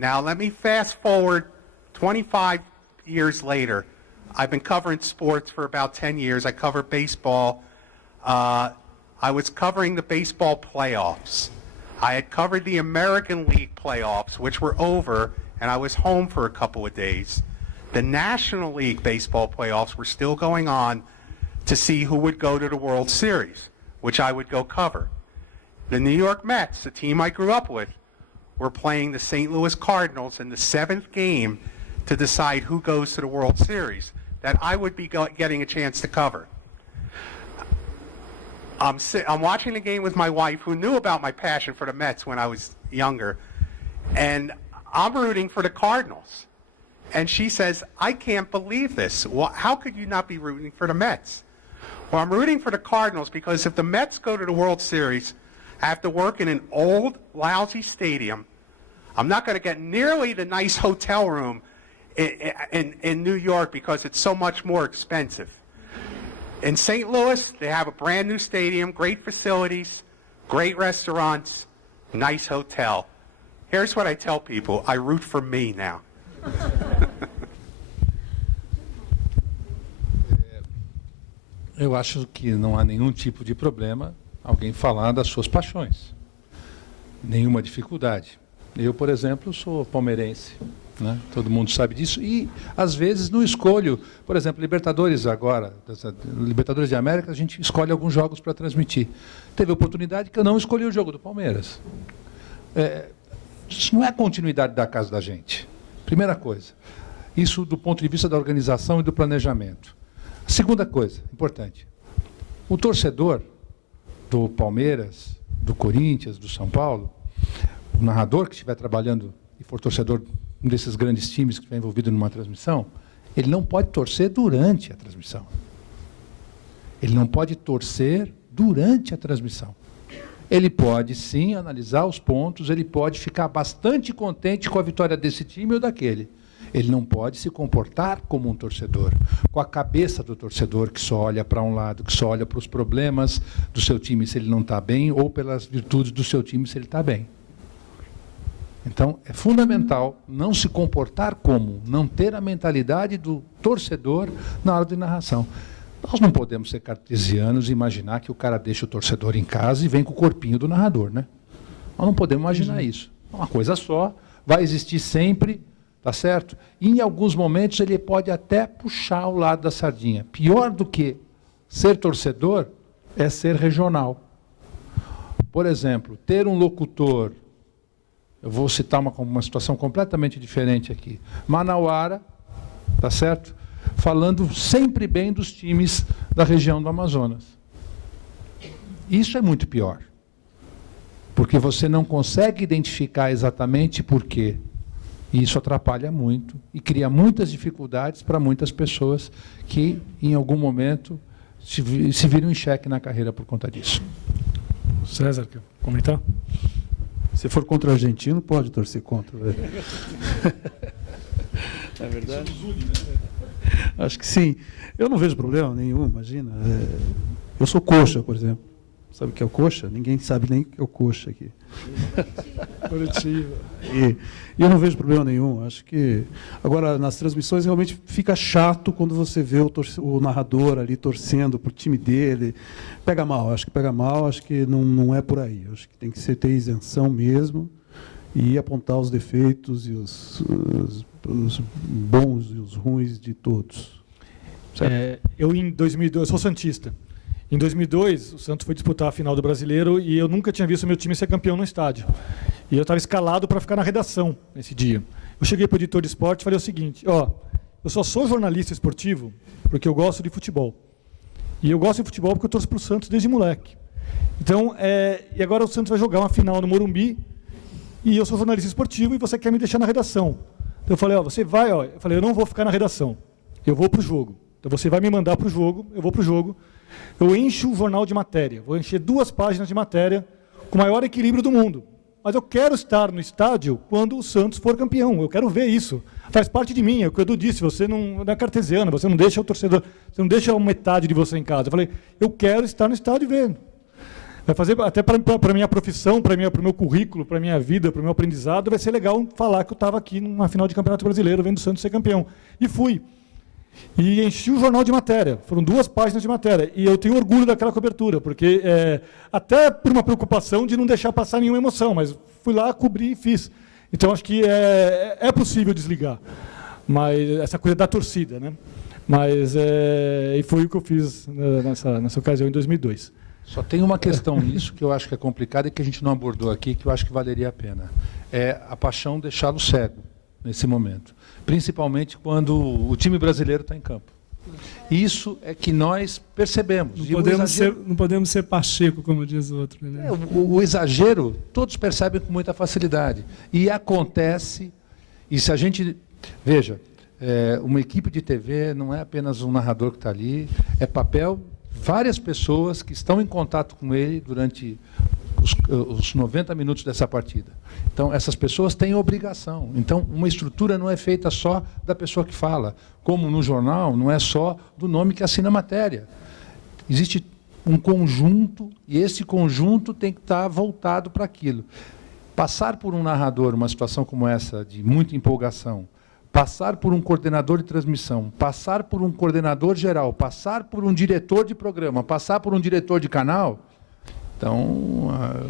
Now, let me fast forward 25 years later. I've been covering sports for about 10 years. I cover baseball. I was covering the baseball playoffs. I had covered the American League playoffs, which were over, and I was home for a couple of days. The National League baseball playoffs were still going on to see who would go to the World Series, which I would go cover. The New York Mets, the team I grew up with, were playing the St. Louis Cardinals in the 7th game to decide who goes to the World Series that I would be getting a chance to cover. I'm watching the game with my wife, who knew about my passion for the Mets when I was younger, and I'm rooting for the Cardinals. And she says, I can't believe this. Well, how could you not be rooting for the Mets? Well, I'm rooting for the Cardinals because if the Mets go to the World Series, I have to work in an old, lousy stadium. I'm not going to get nearly the nice hotel room in New York because it's so much more expensive. In St. Louis, they have a brand new stadium, great facilities, great restaurants, nice hotel. Here's what I tell people. I root for me now. Eu acho que não há nenhum tipo de problema alguém falar das suas paixões. Nenhuma dificuldade. Eu, por exemplo, sou palmeirense, né? Todo mundo sabe disso. E, às vezes, não escolho, por exemplo, Libertadores agora, Libertadores de América, a gente escolhe alguns jogos para transmitir. Teve oportunidade que eu não escolhi o jogo do Palmeiras. Isso não é a continuidade da casa da gente. Primeira coisa. Isso do ponto de vista da organização e do planejamento. Segunda coisa, importante. O torcedor do Palmeiras, do Corinthians, do São Paulo, o narrador que estiver trabalhando e for torcedor de um desses grandes times que estiver envolvido numa transmissão, ele não pode torcer durante a transmissão. Ele não pode torcer durante a transmissão. Ele pode, sim, analisar os pontos, ele pode ficar bastante contente com a vitória desse time ou daquele. Ele não pode se comportar como um torcedor, com a cabeça do torcedor que só olha para um lado, que só olha para os problemas do seu time se ele não está bem, ou pelas virtudes do seu time se ele está bem. Então, é fundamental não se comportar como, não ter a mentalidade do torcedor na hora de narração. Nós não podemos ser cartesianos e imaginar que o cara deixa o torcedor em casa e vem com o corpinho do narrador, né? Nós não podemos imaginar isso. É uma coisa só, vai existir sempre, tá certo? E, em alguns momentos, ele pode até puxar o lado da sardinha. Pior do que ser torcedor é ser regional. Por exemplo, ter um locutor, eu vou citar uma situação completamente diferente aqui, manauara, tá certo? Falando sempre bem dos times da região do Amazonas. Isso é muito pior, porque você não consegue identificar exatamente por quê. E isso atrapalha muito e cria muitas dificuldades para muitas pessoas que, em algum momento, se viram em xeque na carreira por conta disso. César, quer comentar? Se for contra o argentino, pode torcer contra. É verdade? Acho que sim. Eu não vejo problema nenhum, imagina. Eu sou coxa, por exemplo. Sabe o que é o coxa? Ninguém sabe nem o que é o coxa aqui. E eu não vejo problema nenhum. Acho que agora nas transmissões realmente fica chato quando você vê o narrador ali torcendo para o time dele. Pega mal, acho que pega mal, acho que não é por aí. Acho que tem que ter isenção mesmo e apontar os defeitos e os bons e os ruins de todos. Eu, em 2002, eu sou santista. Em 2002, o Santos foi disputar a final do Brasileiro e eu nunca tinha visto meu time ser campeão no estádio. E eu estava escalado para ficar na redação nesse dia. Eu cheguei para o editor de esporte e falei o seguinte: eu só sou jornalista esportivo porque eu gosto de futebol. E eu gosto de futebol porque eu torço para o Santos desde moleque. Então, e agora o Santos vai jogar uma final no Morumbi e eu sou jornalista esportivo e você quer me deixar na redação. Então eu falei, você vai, eu falei, eu não vou ficar na redação, eu vou para o jogo. Então você vai me mandar para o jogo, eu vou para o jogo. Eu encho o jornal de matéria, vou encher 2 páginas de matéria com o maior equilíbrio do mundo. Mas eu quero estar no estádio quando o Santos for campeão, eu quero ver isso. Faz parte de mim, é o que o Edu disse, você não é cartesiano, você não deixa o torcedor, você não deixa metade de você em casa. Eu falei, eu quero estar no estádio vendo. Vai fazer, até para a minha profissão, para o meu currículo, para a minha vida, para o meu aprendizado, vai ser legal falar que eu estava aqui numa final de Campeonato Brasileiro vendo o Santos ser campeão. E fui. E enchi o jornal de matéria, foram 2 páginas de matéria, e eu tenho orgulho daquela cobertura, porque até por uma preocupação de não deixar passar nenhuma emoção, mas fui lá, cobri e fiz. Então, acho que é possível desligar, mas essa coisa da torcida, né? Mas e foi o que eu fiz nessa ocasião, em 2002. Só tem uma questão nisso que eu acho que é complicada e que a gente não abordou aqui, que eu acho que valeria a pena. É a paixão deixá-lo cego nesse momento. Principalmente quando o time brasileiro está em campo. Isso é que nós percebemos. Não podemos ser Pacheco, como diz o outro. Né? O exagero, todos percebem com muita facilidade. E acontece, e se a gente... Veja, uma equipe de TV não é apenas um narrador que está ali, é papel várias pessoas que estão em contato com ele durante os 90 minutos dessa partida. Então, essas pessoas têm obrigação. Então, uma estrutura não é feita só da pessoa que fala, como no jornal não é só do nome que assina a matéria. Existe um conjunto, e esse conjunto tem que estar voltado para aquilo. Passar por um narrador, uma situação como essa, de muita empolgação, passar por um coordenador de transmissão, passar por um coordenador geral, passar por um diretor de programa, passar por um diretor de canal, então,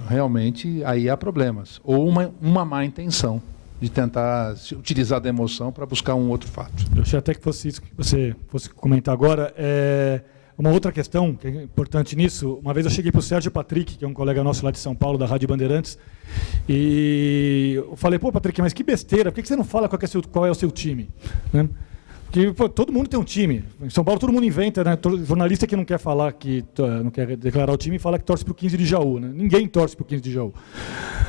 realmente, aí há problemas. Ou uma má intenção de tentar utilizar da emoção para buscar um outro fato. Eu achei até que fosse isso que você fosse comentar agora. Uma outra questão que é importante nisso, uma vez eu cheguei para o Sérgio Patrick, que é um colega nosso lá de São Paulo, da Rádio Bandeirantes, e eu falei, pô, Patrick, mas que besteira, por que você não fala qual é o seu time? Né? Porque pô, todo mundo tem um time. Em São Paulo todo mundo inventa, né? Jornalista que não quer falar, não quer declarar o time, fala que torce para o 15 de Jaú. Né? Ninguém torce para o 15 de Jaú.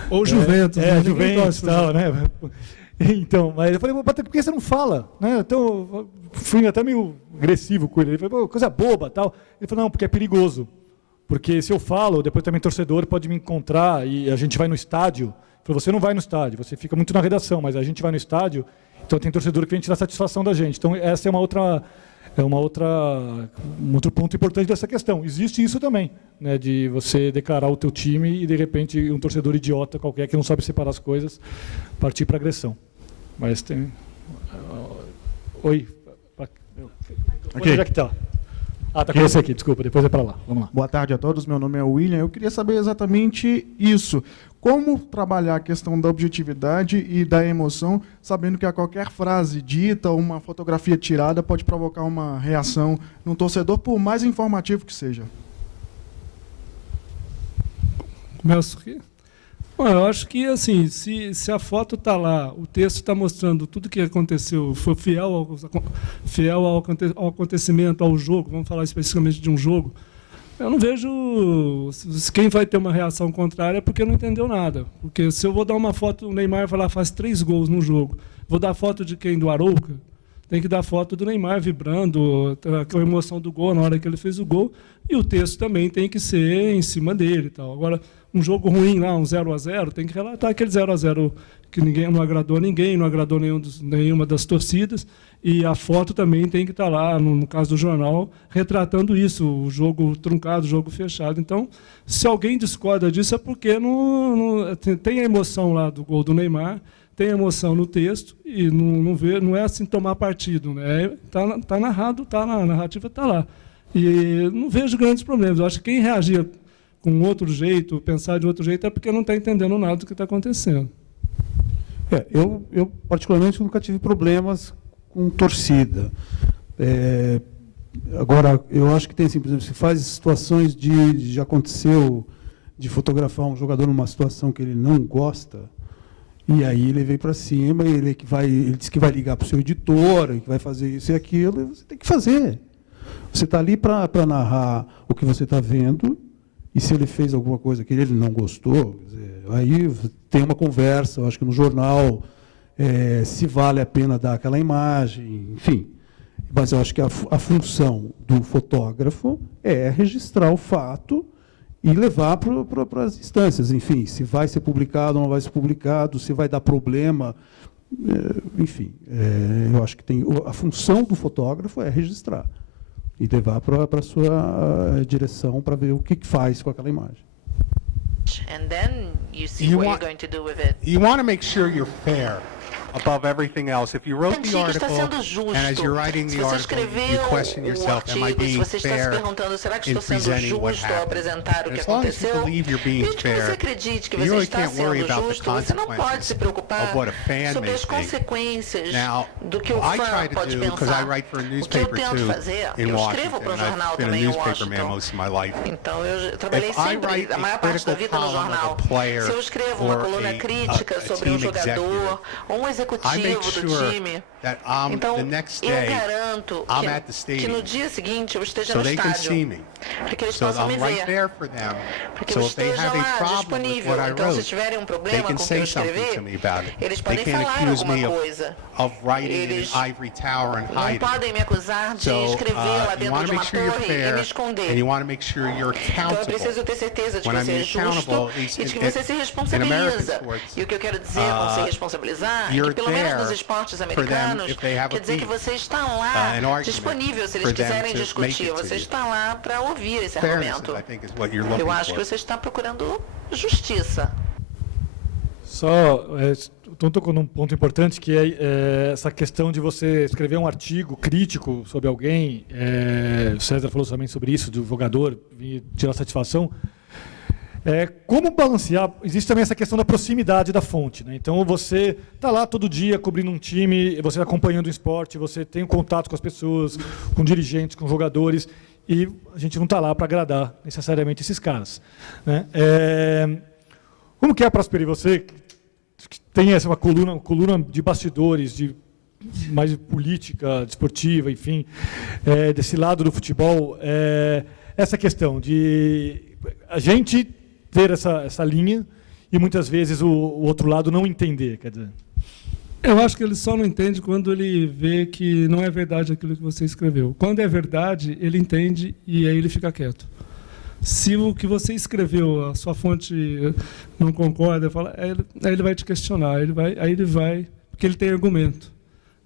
Ou Juventus. Juventus e tal, né? Então, mas eu falei, Patrick, por que você não fala? Né? Então, fui até meio agressivo com ele. Ele falou, coisa boba, tal. Ele falou, não, porque é perigoso. Porque se eu falo, depois também torcedor pode me encontrar e a gente vai no estádio. Ele falou, você não vai no estádio, você fica muito na redação, mas a gente vai no estádio, então tem torcedor que vem tirar satisfação da gente. Então, essa é um outro ponto importante dessa questão. Existe isso também, né, de você declarar o teu time e, de repente, um torcedor idiota qualquer que não sabe separar as coisas, partir para agressão. Mas tem... Oi. Onde é que está? Está com você aqui, desculpa, depois é para lá. Vamos lá. Boa tarde a todos, meu nome é William. Eu queria saber exatamente isso. Como trabalhar a questão da objetividade e da emoção, sabendo que a qualquer frase dita ou uma fotografia tirada pode provocar uma reação num torcedor, por mais informativo que seja? Começo aqui? Bom, eu acho que, assim, se a foto está lá, o texto está mostrando tudo o que aconteceu, foi fiel ao acontecimento, ao jogo, vamos falar especificamente de um jogo, eu não vejo quem vai ter uma reação contrária porque não entendeu nada. Porque se eu vou dar uma foto do Neymar, falar faz 3 gols no jogo, vou dar foto de quem? Do Arouca? Tem que dar foto do Neymar vibrando, com a emoção do gol na hora que ele fez o gol, e o texto também tem que ser em cima dele. Tal. Agora, um jogo ruim lá, um 0-0, tem que relatar aquele 0-0 que não agradou ninguém, não agradou nenhuma das torcidas, e a foto também tem que estar lá, no caso do jornal, retratando isso, o jogo truncado, o jogo fechado. Então, se alguém discorda disso, é porque tem a emoção lá do gol do Neymar, tem emoção no texto, e não é assim tomar partido. Está narrado, a narrativa está lá. E não vejo grandes problemas. Eu acho que quem reagir com outro jeito, pensar de outro jeito, é porque não está entendendo nada do que está acontecendo. Eu, particularmente, nunca tive problemas com torcida. Agora, eu acho que tem, assim, por exemplo, se faz situações já aconteceu de fotografar um jogador numa situação que ele não gosta, e aí ele vem para cima, e ele diz que vai ligar para o seu editor, que vai fazer isso e aquilo, e você tem que fazer. Você está ali para narrar o que você está vendo, e se ele fez alguma coisa que ele não gostou, aí tem uma conversa, eu acho que no jornal, se vale a pena dar aquela imagem, enfim. Mas eu acho que a função do fotógrafo é registrar o fato e levar para as instâncias. Enfim, se vai ser publicado ou não vai ser publicado, se vai dar problema, enfim. Eu acho que a função do fotógrafo é registrar e levar para a sua direção para ver o que faz com aquela imagem. And then you see what you're going to do with it. You want to make sure you're fair above everything else. If you wrote the article, and as you're writing the article, you question yourself, am I being fair in presenting what happened? As long as you believe you're being fair, you really can't worry about the consequences of what a fan may think. Now, I try to do, because I write for a newspaper too in Washington, and I've been a newspaper man most of my life. If I write a critical column of a player or a team executive, executivo do time, that então, the next eu day garanto I'm at the que no stadium, dia seguinte eu esteja so no they can estádio, see me. para que eles So possam me I'm right ver. there for them. Porque So eu if they esteja have a lá, problem with disponível. what I Então, se wrote, tiverem um they problema can com o que eu say something escrevi, to me about it. eles They podem can't falar accuse me alguma coisa. of writing in Eles an ivory tower and não hiding. podem me acusar de So escrever lá you dentro want de to uma make sure you're torre e me fair, esconder. and you want to make sure you're Então eu preciso accountable. ter certeza de que When I você é mean justo accountable, e de que in você se American responsabiliza. sports, E o que eu quero dizer com se responsabilizar é you're que, pelo menos there nos esportes for them americanos, if they have quer a dizer que beef, você está lá an argument disponível se eles for them quiserem to make discutir. it to Você you. está lá para ouvir esse Fairness, argumento. I think, is what you're looking Eu acho que for. você está procurando justiça. Só, então tocou num ponto importante, que é essa questão de você escrever um artigo crítico sobre alguém. O César falou também sobre isso, do jogador vir tirar satisfação. Como balancear? Existe também essa questão da proximidade da fonte, né? Então, você está lá todo dia cobrindo um time, você acompanhando o esporte, você tem um contato com as pessoas, com dirigentes, com jogadores, e a gente não está lá para agradar necessariamente esses caras, né? Como que é, Prosperi, você que tem essa uma coluna de bastidores, mais de política, desportiva, enfim, desse lado do futebol, essa questão de a gente ter essa linha e muitas vezes o outro lado não entender, quer dizer. Eu acho que ele só não entende quando ele vê que não é verdade aquilo que você escreveu. Quando é verdade, ele entende e aí ele fica quieto. Se o que você escreveu, a sua fonte não concorda, aí ele vai te questionar, aí ele vai, porque ele tem argumento.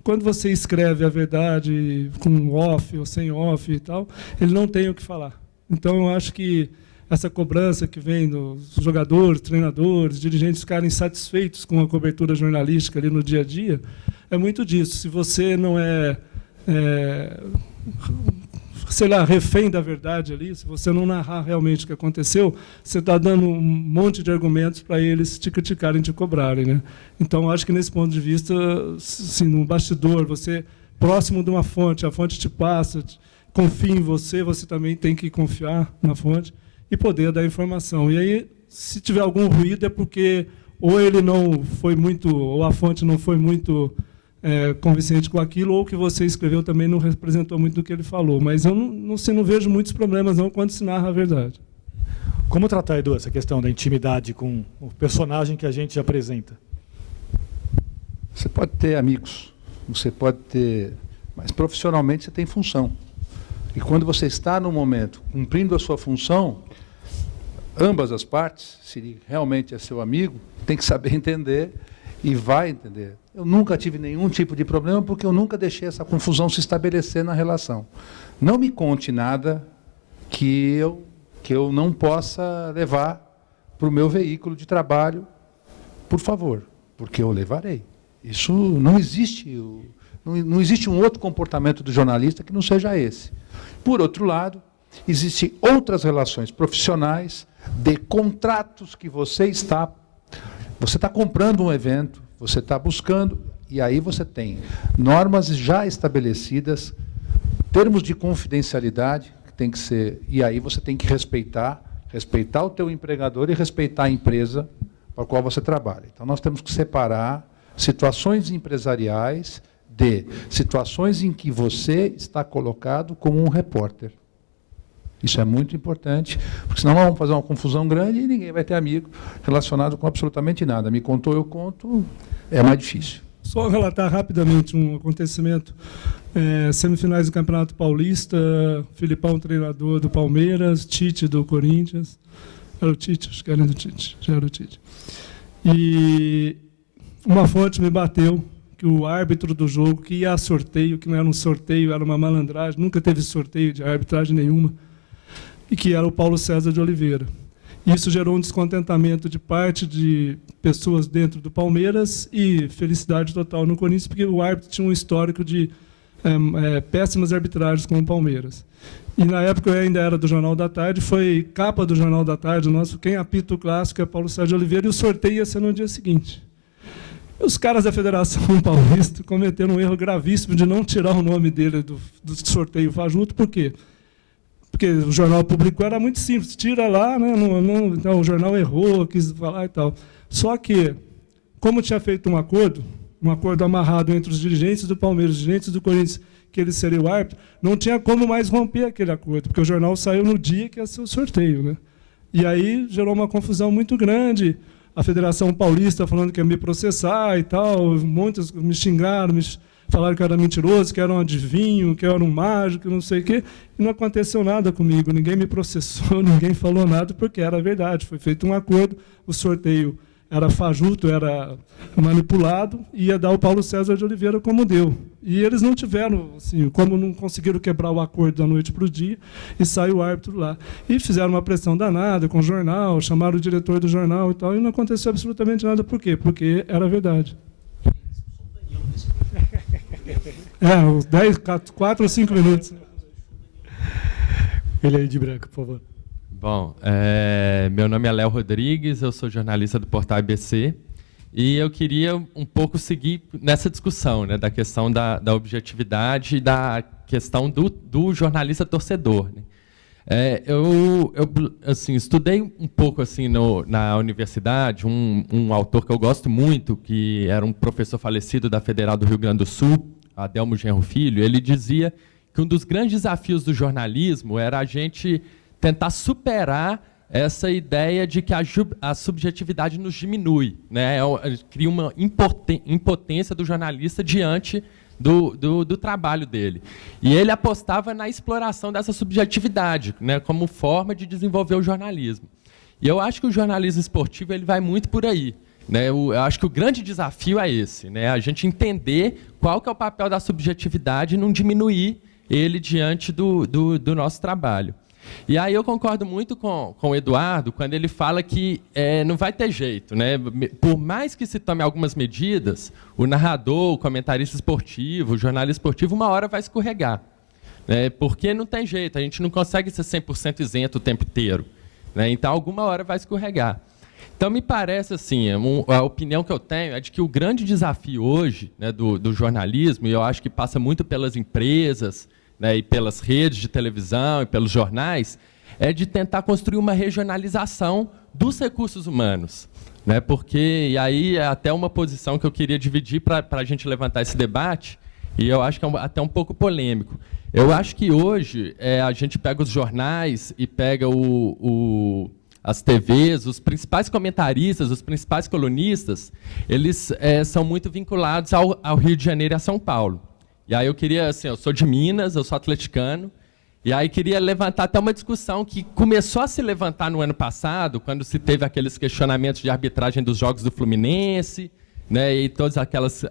Quando você escreve a verdade com off ou sem off e tal, ele não tem o que falar. Então, eu acho que essa cobrança que vem dos jogadores, treinadores, dirigentes ficarem satisfeitos com a cobertura jornalística ali no dia a dia, é muito disso. Se você não sei lá, refém da verdade ali, se você não narrar realmente o que aconteceu, você está dando um monte de argumentos para eles te criticarem, te cobrarem, né? Então, acho que, nesse ponto de vista, se no bastidor, você, próximo de uma fonte, a fonte te passa, confia em você, você também tem que confiar na fonte e poder dar informação. E aí, se tiver algum ruído, é porque ou ele não foi muito, ou a fonte não foi muito convincente com aquilo, ou o que você escreveu também não representou muito do que ele falou. Mas eu não vejo muitos problemas não quando se narra a verdade. Como tratar, Edu, essa questão da intimidade com o personagem que a gente apresenta? Você pode ter amigos, você pode ter, mas profissionalmente você tem função. E quando você está no momento cumprindo a sua função, ambas as partes, se realmente é seu amigo, tem que saber entender e vai entender. Eu nunca tive nenhum tipo de problema porque eu nunca deixei essa confusão se estabelecer na relação. Não me conte nada que eu não possa levar para o meu veículo de trabalho, por favor, porque eu levarei. Isso não existe, não existe um outro comportamento do jornalista que não seja esse. Por outro lado, existem outras relações profissionais de contratos que você está comprando um evento, você está buscando, e aí você tem normas já estabelecidas, termos de confidencialidade, que tem que ser, e aí você tem que respeitar o teu empregador e respeitar a empresa para a qual você trabalha. Então, nós temos que separar situações empresariais de situações em que você está colocado como um repórter. Isso é muito importante, porque senão nós vamos fazer uma confusão grande e ninguém vai ter amigo relacionado com absolutamente nada. Me contou, eu conto, é mais difícil. Só relatar rapidamente um acontecimento. Semifinais do Campeonato Paulista, Filipão, treinador do Palmeiras, Tite do Corinthians. Era o Tite, acho que era do Tite. Já era o Tite. E uma fonte me bateu que o árbitro do jogo, que ia a sorteio, que não era um sorteio, era uma malandragem, nunca teve sorteio de arbitragem nenhuma, e que era o Paulo César de Oliveira. Isso gerou um descontentamento de parte de pessoas dentro do Palmeiras e felicidade total no Corinthians, porque o árbitro tinha um histórico de péssimas arbitragens com o Palmeiras. E, na época, eu ainda era do Jornal da Tarde, foi capa do Jornal da Tarde, quem apita o clássico é Paulo César de Oliveira, e o sorteio ia ser no dia seguinte. Os caras da Federação Paulista cometeram um erro gravíssimo de não tirar o nome dele do sorteio fajuto. Por quê? Porque o jornal publicou, era muito simples, tira lá, né? Então, o jornal errou, quis falar e tal. Só que, como tinha feito um acordo, um acordo amarrado entre os dirigentes do Palmeiras, os dirigentes do Corinthians, que ele seria o árbitro, não tinha como mais romper aquele acordo, porque o jornal saiu no dia que ia ser o sorteio, né? E aí gerou uma confusão muito grande. A Federação Paulista falando que ia me processar e tal, muitos me xingaram, falaram que eu era mentiroso, que era um adivinho, que eu era um mágico, não sei o quê. E não aconteceu nada comigo, ninguém me processou, ninguém falou nada, porque era verdade. Foi feito um acordo, o sorteio era fajuto, era manipulado, e ia dar o Paulo César de Oliveira como deu. E eles não tiveram, assim, como não conseguiram quebrar o acordo da noite para o dia, e saiu o árbitro lá. E fizeram uma pressão danada com o jornal, chamaram o diretor do jornal e tal, e não aconteceu absolutamente nada. Por quê? Porque era verdade. Uns 10, 4 ou 5 minutos. Ele aí de branco, por favor. Bom, meu nome é Léo Rodrigues, eu sou jornalista do Portal ABC, e eu queria um pouco seguir nessa discussão, né, da questão da objetividade e da questão do jornalista torcedor, né. Eu assim, estudei um pouco assim, na universidade, um autor que eu gosto muito, que era um professor falecido da Federal do Rio Grande do Sul, Adelmo Genro Filho. Ele dizia que um dos grandes desafios do jornalismo era a gente tentar superar essa ideia de que a subjetividade nos diminui, né? Cria uma impotência do jornalista diante do trabalho dele. E ele apostava na exploração dessa subjetividade, né, como forma de desenvolver o jornalismo. E eu acho que o jornalismo esportivo ele vai muito por aí, né? Eu acho que o grande desafio é esse, né? A gente entender qual que é o papel da subjetividade e não diminuir ele diante do nosso trabalho. E aí eu concordo muito com o Eduardo quando ele fala que não vai ter jeito, né? Por mais que se tome algumas medidas, o narrador, o comentarista esportivo, o jornalista esportivo, uma hora vai escorregar, né? Porque não tem jeito, a gente não consegue ser 100% isento o tempo inteiro, né? Então, alguma hora vai escorregar. Então, me parece assim, a opinião que eu tenho é de que o grande desafio hoje, né, do jornalismo, e eu acho que passa muito pelas empresas, né, e pelas redes de televisão e pelos jornais, é de tentar construir uma regionalização dos recursos humanos, né? Porque, e aí é até uma posição que eu queria dividir para a gente levantar esse debate, e eu acho que é até um pouco polêmico. Eu acho que hoje a gente pega os jornais e pega as TVs, os principais comentaristas, os principais colunistas, eles são muito vinculados ao Rio de Janeiro e a São Paulo. E aí eu queria, assim, eu sou de Minas, eu sou atleticano, e aí queria levantar até uma discussão que começou a se levantar no ano passado, quando se teve aqueles questionamentos de arbitragem dos jogos do Fluminense, né, e todos aquelas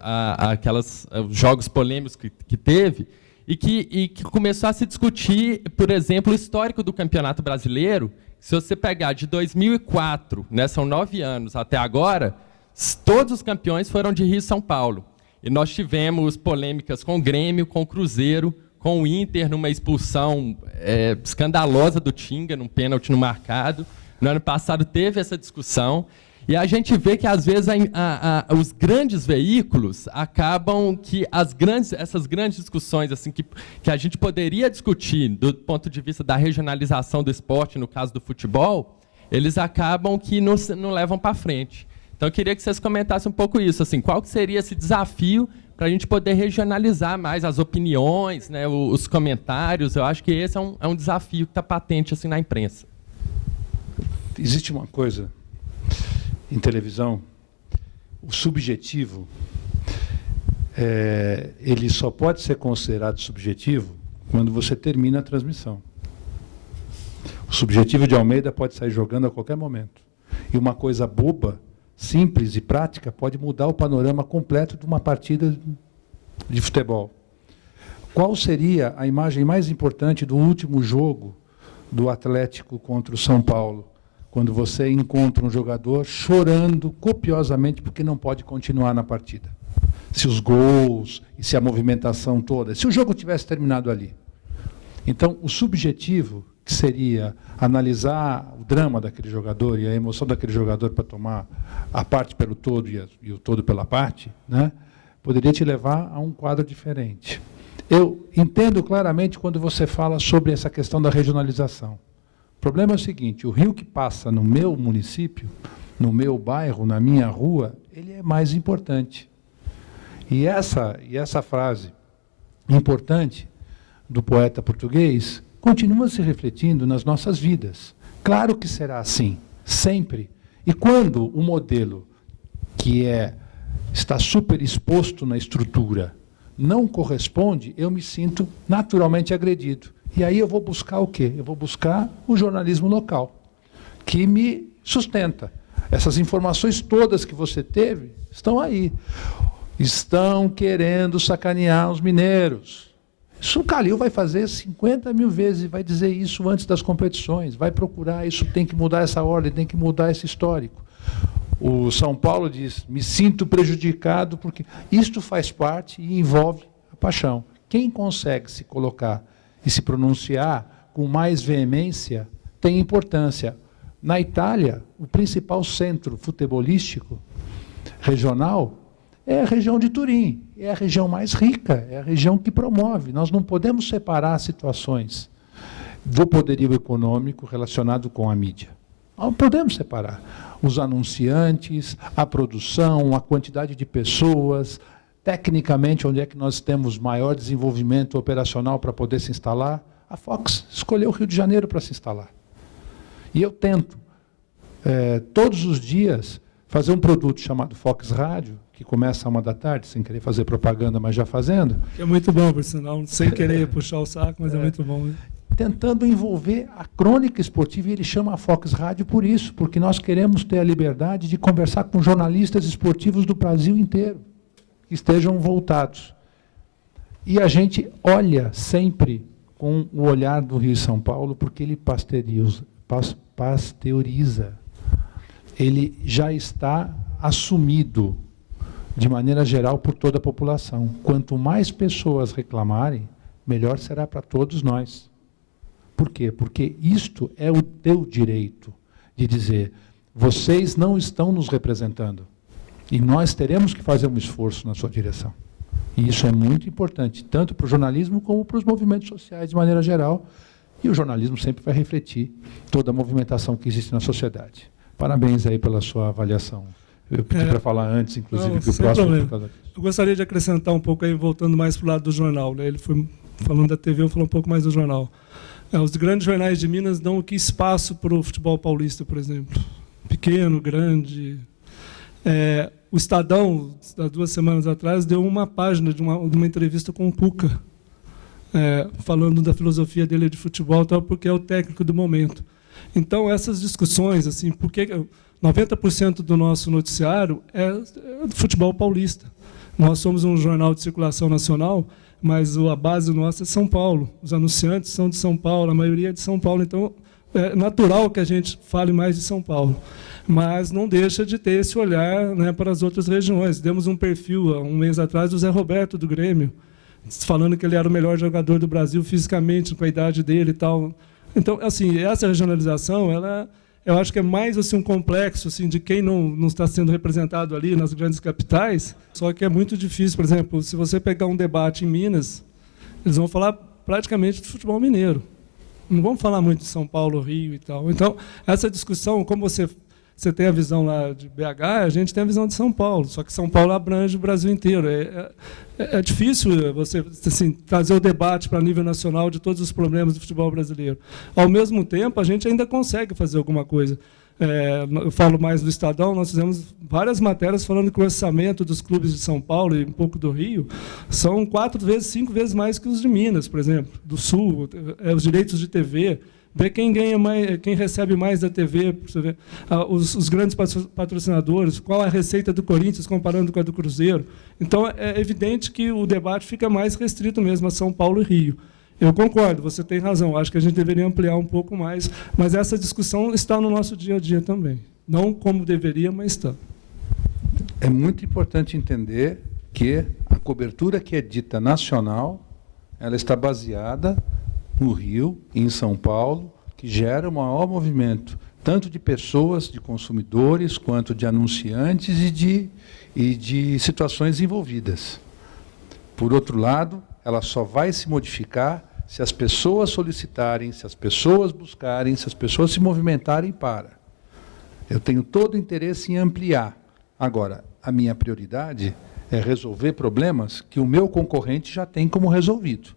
jogos polêmicos que teve, e que começou a se discutir, por exemplo, o histórico do Campeonato Brasileiro. Se você pegar de 2004, né, são 9 anos até agora, todos os campeões foram de Rio e São Paulo. E nós tivemos polêmicas com o Grêmio, com o Cruzeiro, com o Inter, numa expulsão escandalosa do Tinga, num pênalti no marcado. No ano passado teve essa discussão. E a gente vê que, às vezes, os grandes veículos acabam que essas grandes discussões assim, que a gente poderia discutir do ponto de vista da regionalização do esporte, no caso do futebol, eles acabam que não levam para frente. Então, eu queria que vocês comentassem um pouco isso. Assim, qual que seria esse desafio para a gente poder regionalizar mais as opiniões, né, os comentários? Eu acho que esse é um desafio que está patente assim, na imprensa. Existe uma coisa em televisão, o subjetivo, ele só pode ser considerado subjetivo quando você termina a transmissão. O subjetivo de Almeida pode sair jogando a qualquer momento. E uma coisa boba, simples e prática pode mudar o panorama completo de uma partida de futebol. Qual seria a imagem mais importante do último jogo do Atlético contra o São Paulo? Quando você encontra um jogador chorando copiosamente porque não pode continuar na partida. Se os gols e se a movimentação toda, se o jogo tivesse terminado ali. Então, o subjetivo, que seria analisar o drama daquele jogador e a emoção daquele jogador para tomar a parte pelo todo e o todo pela parte, né, poderia te levar a um quadro diferente. Eu entendo claramente quando você fala sobre essa questão da regionalização. O problema é o seguinte, o rio que passa no meu município, no meu bairro, na minha rua, ele é mais importante. E essa frase importante do poeta português continua se refletindo nas nossas vidas. Claro que será assim, sempre. E quando o modelo que está super exposto na estrutura não corresponde, eu me sinto naturalmente agredido. E aí eu vou buscar o quê? Eu vou buscar o jornalismo local, que me sustenta. Essas informações todas que você teve estão aí. Estão querendo sacanear os mineiros. Isso o Calil vai fazer 50 mil vezes, vai dizer isso antes das competições, vai procurar, isso tem que mudar essa ordem, tem que mudar esse histórico. O São Paulo diz, me sinto prejudicado, porque isto faz parte e envolve a paixão. Quem consegue se colocar e se pronunciar com mais veemência tem importância. Na Itália, o principal centro futebolístico regional é a região de Turim, é a região mais rica, é a região que promove. Nós não podemos separar situações do poderio econômico relacionado com a mídia. Não podemos separar. Os anunciantes, a produção, a quantidade de pessoas, tecnicamente, onde é que nós temos maior desenvolvimento operacional para poder se instalar? A Fox escolheu o Rio de Janeiro para se instalar. E eu tento, todos os dias, fazer um produto chamado Fox Rádio, que começa às 13h, sem querer fazer propaganda, mas já fazendo. É muito bom, por sinal, sem querer puxar o saco, mas é muito bom. Né? Tentando envolver a crônica esportiva, e ele chama a Fox Rádio por isso, porque nós queremos ter a liberdade de conversar com jornalistas esportivos do Brasil inteiro, que estejam voltados. E a gente olha sempre com o olhar do Rio e São Paulo, porque ele pasteuriza. Ele já está assumido, de maneira geral, por toda a população. Quanto mais pessoas reclamarem, melhor será para todos nós. Por quê? Porque isto é o teu direito de dizer, vocês não estão nos representando. E nós teremos que fazer um esforço na sua direção. E isso é muito importante, tanto para o jornalismo como para os movimentos sociais, de maneira geral. E o jornalismo sempre vai refletir toda a movimentação que existe na sociedade. Parabéns aí pela sua avaliação. Eu pedi para falar antes, inclusive, que o próximo... Eu gostaria de acrescentar um pouco aí, voltando mais para o lado do jornal. Né? Ele foi falando da TV, eu falo um pouco mais do jornal. Os grandes jornais de Minas dão aqui espaço para o futebol paulista, por exemplo. Pequeno, grande. O Estadão, há 2 semanas atrás, deu uma página de uma entrevista com o Cuca, falando da filosofia dele de futebol, tal, porque é o técnico do momento. Então, essas discussões, assim, porque 90% do nosso noticiário é do futebol paulista. Nós somos um jornal de circulação nacional, mas a base nossa é São Paulo. Os anunciantes são de São Paulo, a maioria é de São Paulo. Então, é natural que a gente fale mais de São Paulo. Mas não deixa de ter esse olhar, né, para as outras regiões. Demos um perfil, há um mês atrás, do Zé Roberto, do Grêmio, falando que ele era o melhor jogador do Brasil fisicamente, com a idade dele e tal. Então, assim, essa regionalização, eu acho que é mais assim, um complexo assim, de quem não está sendo representado ali nas grandes capitais, só que é muito difícil. Por exemplo, se você pegar um debate em Minas, eles vão falar praticamente do futebol mineiro. Não vão falar muito de São Paulo, Rio e tal. Então, essa discussão, como você tem a visão lá de BH, a gente tem a visão de São Paulo, só que São Paulo abrange o Brasil inteiro. É difícil você assim, trazer o debate para nível nacional de todos os problemas do futebol brasileiro. Ao mesmo tempo, a gente ainda consegue fazer alguma coisa. Eu falo mais do Estadão, nós fizemos várias matérias falando que o orçamento dos clubes de São Paulo e um pouco do Rio são 4 vezes, 5 vezes mais que os de Minas, por exemplo, do Sul, os direitos de TV. Ver quem ganha mais, quem recebe mais da TV, você ver, os grandes patrocinadores, qual a receita do Corinthians comparando com a do Cruzeiro. Então, é evidente que o debate fica mais restrito mesmo a São Paulo e Rio. Eu concordo, você tem razão, acho que a gente deveria ampliar um pouco mais, mas essa discussão está no nosso dia a dia também. Não como deveria, mas está. É muito importante entender que a cobertura que é dita nacional, ela está baseada no Rio e em São Paulo, que gera o maior movimento, tanto de pessoas, de consumidores, quanto de anunciantes e de situações envolvidas. Por outro lado, ela só vai se modificar se as pessoas solicitarem, se as pessoas buscarem, se as pessoas se movimentarem para. Eu tenho todo o interesse em ampliar. Agora, a minha prioridade é resolver problemas que o meu concorrente já tem como resolvido.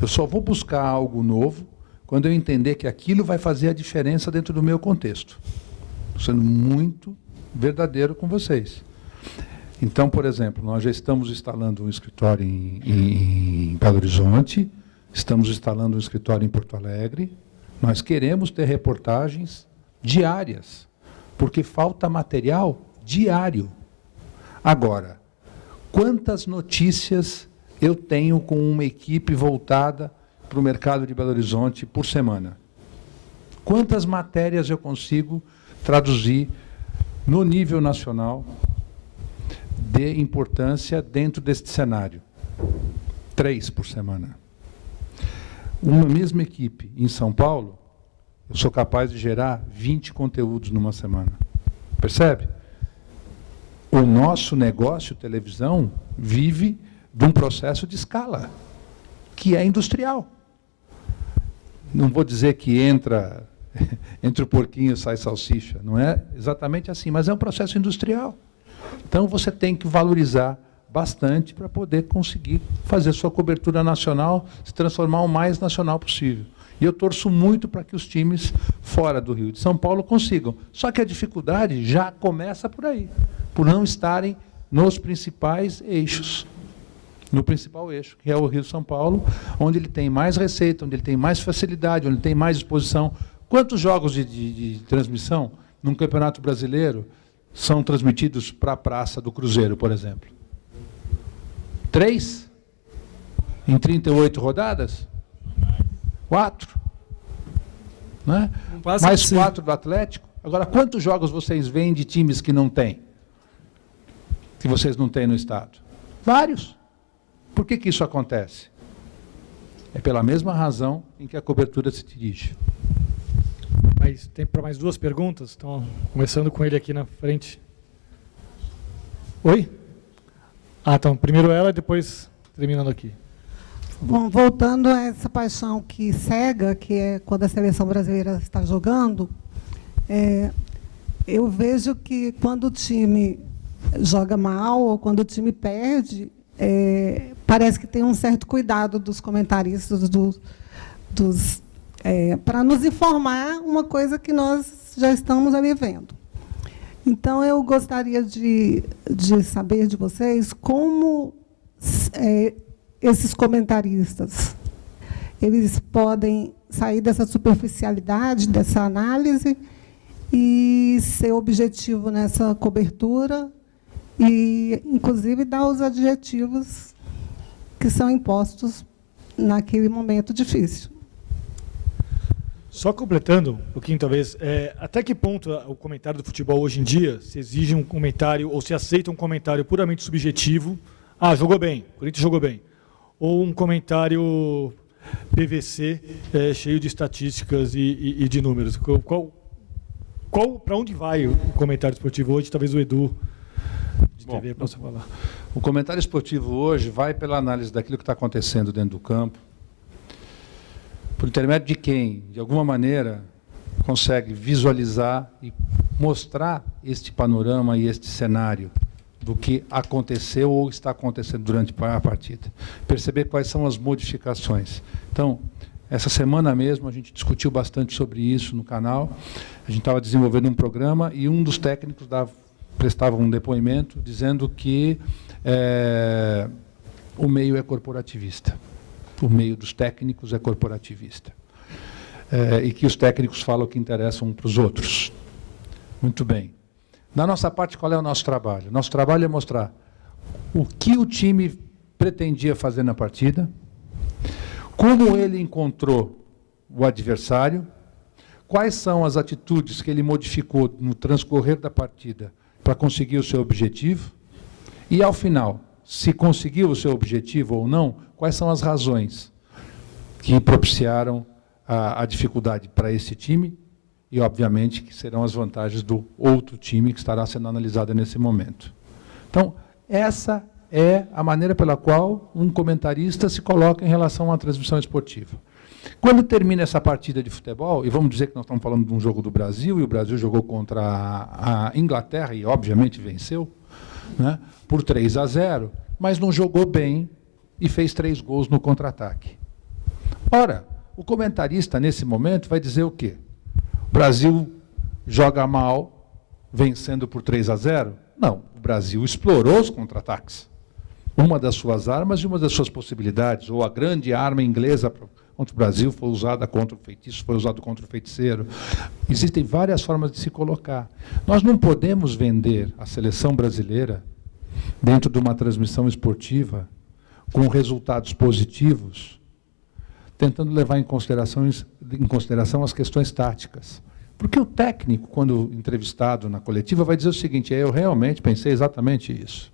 Eu só vou buscar algo novo quando eu entender que aquilo vai fazer a diferença dentro do meu contexto. Estou sendo muito verdadeiro com vocês. Então, por exemplo, nós já estamos instalando um escritório em Belo Horizonte, estamos instalando um escritório em Porto Alegre. Nós queremos ter reportagens diárias, porque falta material diário. Agora, quantas notícias eu tenho com uma equipe voltada para o mercado de Belo Horizonte por semana? Quantas matérias eu consigo traduzir no nível nacional de importância dentro deste cenário? 3 por semana. Uma mesma equipe em São Paulo, eu sou capaz de gerar 20 conteúdos numa semana. Percebe? O nosso negócio, televisão, vive de um processo de escala, que é industrial. Não vou dizer que entre o porquinho sai salsicha, não é exatamente assim, mas é um processo industrial. Então, você tem que valorizar bastante para poder conseguir fazer sua cobertura nacional, se transformar o mais nacional possível. E eu torço muito para que os times fora do Rio de São Paulo consigam. Só que a dificuldade já começa por aí, por não estarem nos principais eixos. No principal eixo, que é o Rio de São Paulo, onde ele tem mais receita, onde ele tem mais facilidade, onde ele tem mais exposição. Quantos jogos de transmissão num Campeonato Brasileiro são transmitidos para a Praça do Cruzeiro, por exemplo? 3? Em 38 rodadas? 4? Né? Mais 4 do Atlético? Agora, quantos jogos vocês veem de times que não têm? Que vocês não têm no estado? Vários. Por que isso acontece? É pela mesma razão em que a cobertura se dirige. Mas tem para mais 2 perguntas? Então, começando com ele aqui na frente. Oi? Então, primeiro ela e depois terminando aqui. Bom, voltando a essa paixão que cega, que é quando a seleção brasileira está jogando, eu vejo que quando o time joga mal ou quando o time perde, parece que tem um certo cuidado dos comentaristas, para nos informar uma coisa que nós já estamos ali vendo. Então, eu gostaria de saber de vocês como esses comentaristas eles podem sair dessa superficialidade, dessa análise, e ser objetivo nessa cobertura e, inclusive, dar os adjetivos que são impostos naquele momento difícil. Só completando um pouquinho, talvez, até que ponto o comentário do futebol hoje em dia se exige um comentário, ou se aceita um comentário puramente subjetivo, jogou bem, o Corinthians jogou bem, ou um comentário PVC cheio de estatísticas e de números? Para onde vai o comentário esportivo hoje? Talvez o Edu de TV possa falar. O comentário esportivo hoje vai pela análise daquilo que está acontecendo dentro do campo, por intermédio de quem, de alguma maneira, consegue visualizar e mostrar este panorama e este cenário do que aconteceu ou está acontecendo durante a partida. Perceber quais são as modificações. Então, essa semana mesmo, a gente discutiu bastante sobre isso no canal. A gente estava desenvolvendo um programa e um dos técnicos prestava um depoimento dizendo que o meio é corporativista. O meio dos técnicos é corporativista. E que os técnicos falam o que interessa um para os outros. Muito bem. Da nossa parte, qual é o nosso trabalho? Nosso trabalho é mostrar o que o time pretendia fazer na partida, como ele encontrou o adversário, quais são as atitudes que ele modificou no transcorrer da partida para conseguir o seu objetivo, e, ao final, se conseguiu o seu objetivo ou não, quais são as razões que propiciaram a dificuldade para esse time e, obviamente, que serão as vantagens do outro time que estará sendo analisada nesse momento. Então, essa é a maneira pela qual um comentarista se coloca em relação à transmissão esportiva. Quando termina essa partida de futebol, e vamos dizer que nós estamos falando de um jogo do Brasil, e o Brasil jogou contra a Inglaterra e, obviamente, venceu, né, por 3-0, mas não jogou bem e fez 3 gols no contra-ataque. Ora, o comentarista, nesse momento, vai dizer o quê? O Brasil joga mal, vencendo por 3-0? Não, o Brasil explorou os contra-ataques. Uma das suas armas e uma das suas possibilidades, ou a grande arma inglesa contra o Brasil foi usada contra o feitiço, foi usado contra o feiticeiro. Existem várias formas de se colocar. Nós não podemos vender a seleção brasileira dentro de uma transmissão esportiva com resultados positivos, tentando levar em consideração as questões táticas. Porque o técnico, quando entrevistado na coletiva, vai dizer o seguinte: eu realmente pensei exatamente isso.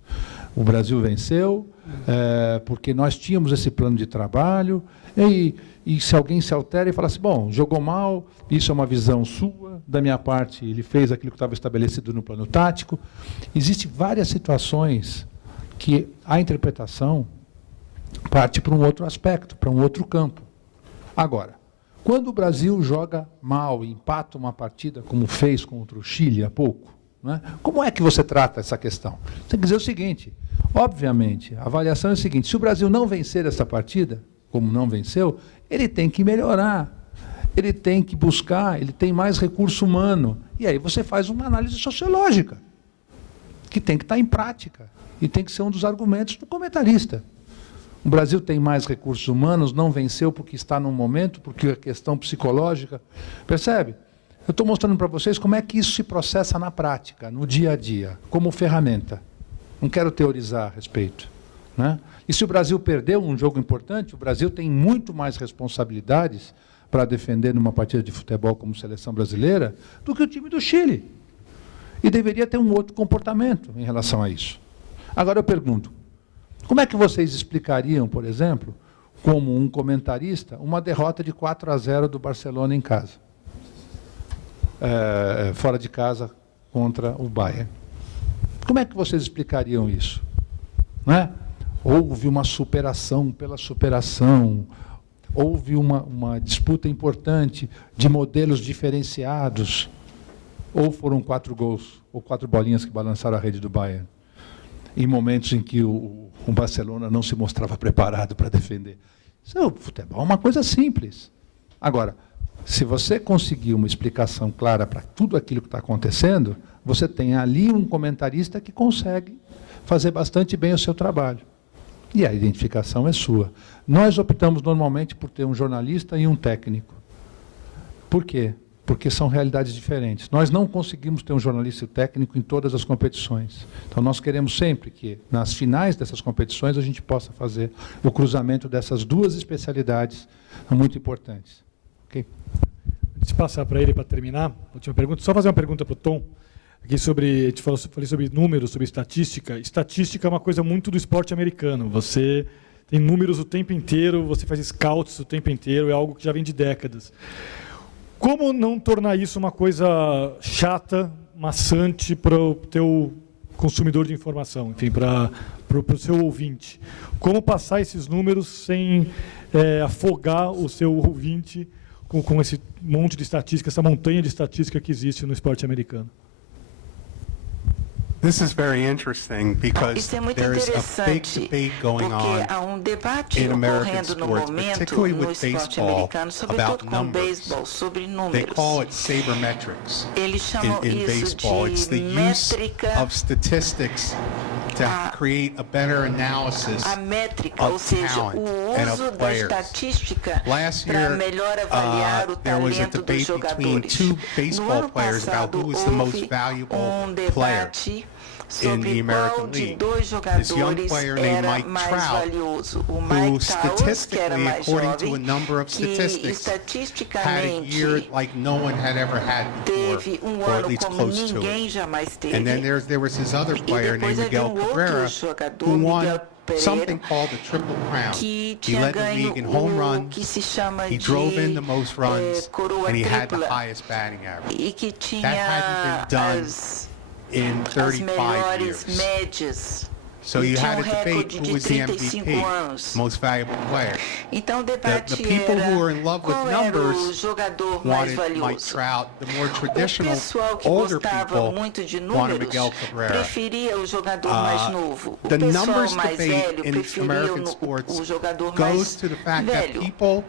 O Brasil venceu porque nós tínhamos esse plano de trabalho, e se alguém se altera e fala assim, bom, jogou mal, isso é uma visão sua, da minha parte ele fez aquilo que estava estabelecido no plano tático. Existem várias situações que a interpretação parte para um outro aspecto, para um outro campo. Agora, quando o Brasil joga mal, empata uma partida, como fez contra o Chile há pouco, né, como é que você trata essa questão? Você tem que dizer o seguinte, obviamente, a avaliação é a seguinte, se o Brasil não vencer essa partida, como não venceu, ele tem que melhorar, ele tem que buscar, ele tem mais recurso humano. E aí você faz uma análise sociológica, que tem que estar em prática, e tem que ser um dos argumentos do comentarista. O Brasil tem mais recursos humanos, não venceu porque está num momento, porque é questão psicológica. Percebe? Eu estou mostrando para vocês como é que isso se processa na prática, no dia a dia, como ferramenta. Não quero teorizar a respeito, né? E se o Brasil perdeu um jogo importante, o Brasil tem muito mais responsabilidades para defender numa partida de futebol como seleção brasileira do que o time do Chile. E deveria ter um outro comportamento em relação a isso. Agora eu pergunto, como é que vocês explicariam, por exemplo, como um comentarista, uma derrota de 4-0 do Barcelona em casa? Fora de casa contra o Bayern. Como é que vocês explicariam isso? Não é? Houve uma superação pela superação, houve uma disputa importante de modelos diferenciados, ou foram 4 gols, ou 4 bolinhas que balançaram a rede do Bayern, em momentos em que o Barcelona não se mostrava preparado para defender. Isso é o futebol, é uma coisa simples. Agora, se você conseguir uma explicação clara para tudo aquilo que está acontecendo, você tem ali um comentarista que consegue fazer bastante bem o seu trabalho. E a identificação é sua. Nós optamos normalmente por ter um jornalista e um técnico. Por quê? Porque são realidades diferentes. Nós não conseguimos ter um jornalista e um técnico em todas as competições. Então, nós queremos sempre que, nas finais dessas competições, a gente possa fazer o cruzamento dessas duas especialidades muito importantes. Okay? Antes de passar para ele, para terminar, última pergunta, só fazer uma pergunta para o Tom. Aqui sobre, falei sobre números, sobre estatística. Estatística é uma coisa muito do esporte americano. Você tem números o tempo inteiro, você faz scouts o tempo inteiro, é algo que já vem de décadas. Como não tornar isso uma coisa chata, maçante para o teu consumidor de informação, enfim, para o seu ouvinte? Como passar esses números sem afogar o seu ouvinte com esse monte de estatística, essa montanha de estatística que existe no esporte americano? This is very interesting because Isso é muito there is a big interessante, debate going porque on há um debate in American ocorrendo no sports, momento particularly no with esporte baseball, americano, sobretudo about com numbers. beisebol, sobre They números. call it sabermetrics Eles chamam in isso baseball. It's the de use métrica, of statistics to create a better analysis a métrica, ou of seja, talent o and uso of da players. estatística Last para year, melhor avaliar o there was a talento dos debate between jogadores. 2 No baseball ano players about passado, who is the most houve valuable player debate in sobre the qual American de League. dois This young jogadores player named era Mike mais Trout, valioso. O who Mike Trout, que era statistically, mais according to a jovem, number of que statistics, had a estatisticamente year like no one had ever had before, teve or ano at least como close to ninguém it. jamais teve. And then there was his other player E named depois havia Miguel outro Cabrera, jogador, who won Miguel something Pereira, called the Triple Crown. que He tinha led the ganho league in home o runs, que se chama he de drove in the most runs, coroa and he had the tripla, highest batting average. e que That hadn't tinha been done as in as 35 melhores years. médias So you had a debate who was the MVP, most valuable player. Então o debate the people who were in love with qual era numbers o jogador mais wanted Mike valioso. Trout. The more traditional, O pessoal que older gostava people muito de wanted números Miguel Cabrera. preferia o jogador mais novo. O The pessoal numbers mais debate velho in preferia American sports o jogador goes mais to the fact that velho. people,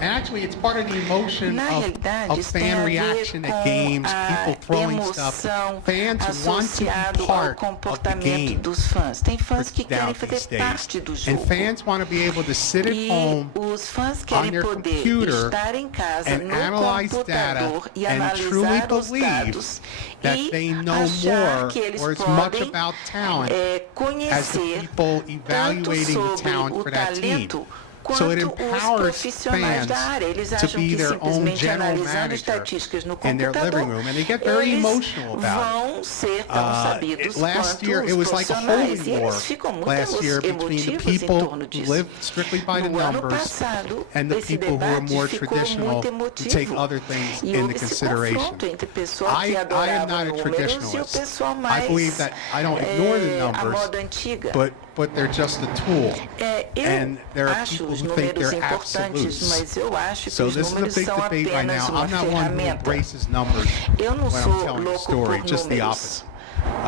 and actually it's part of the emotion Na realidade, of isso tem fan a ver reaction com at games, a people throwing stuff. emoção Fans want to be associado ao part of the comportamento game dos fãs. Tem fãs que querem now fazer these days. parte do And jogo. fans want to be able to sit at E home os fãs on querem their poder computer estar em casa and no analyze data computador e and truly analisar os believe dados that e they know achar more que eles or as much podem about talent as the conhecer people tanto evaluating the sobre talent o for that team. talento So it quanto os empowers profissionais da área. Eles fans to acham be que their own simplesmente general analisando manager estatísticas no in their living computador, room, and they get very eles emotional about it. vão ser tão sabidos Last quanto year, os it was like a profissionais. holy E war eles ficam muito last year between the emotivos em people torno who disso. live strictly by the No ano numbers passado, and the esse people who are debate more ficou traditional muito who take emotivo. other things E into houve esse consideration. confronto entre o pessoal que I am adorava not a números e o traditionalist. pessoal I mais believe that I don't ignore the a numbers, moda antiga. but they're just a tool. Eu And there are acho people os who think números they're importantes, absolutes. mas eu acho que So os this is a números big são debate right apenas now. uma I'm not one who ferramenta. embraces numbers Eu não when I'm sou telling a louco story, por just the números. opposite.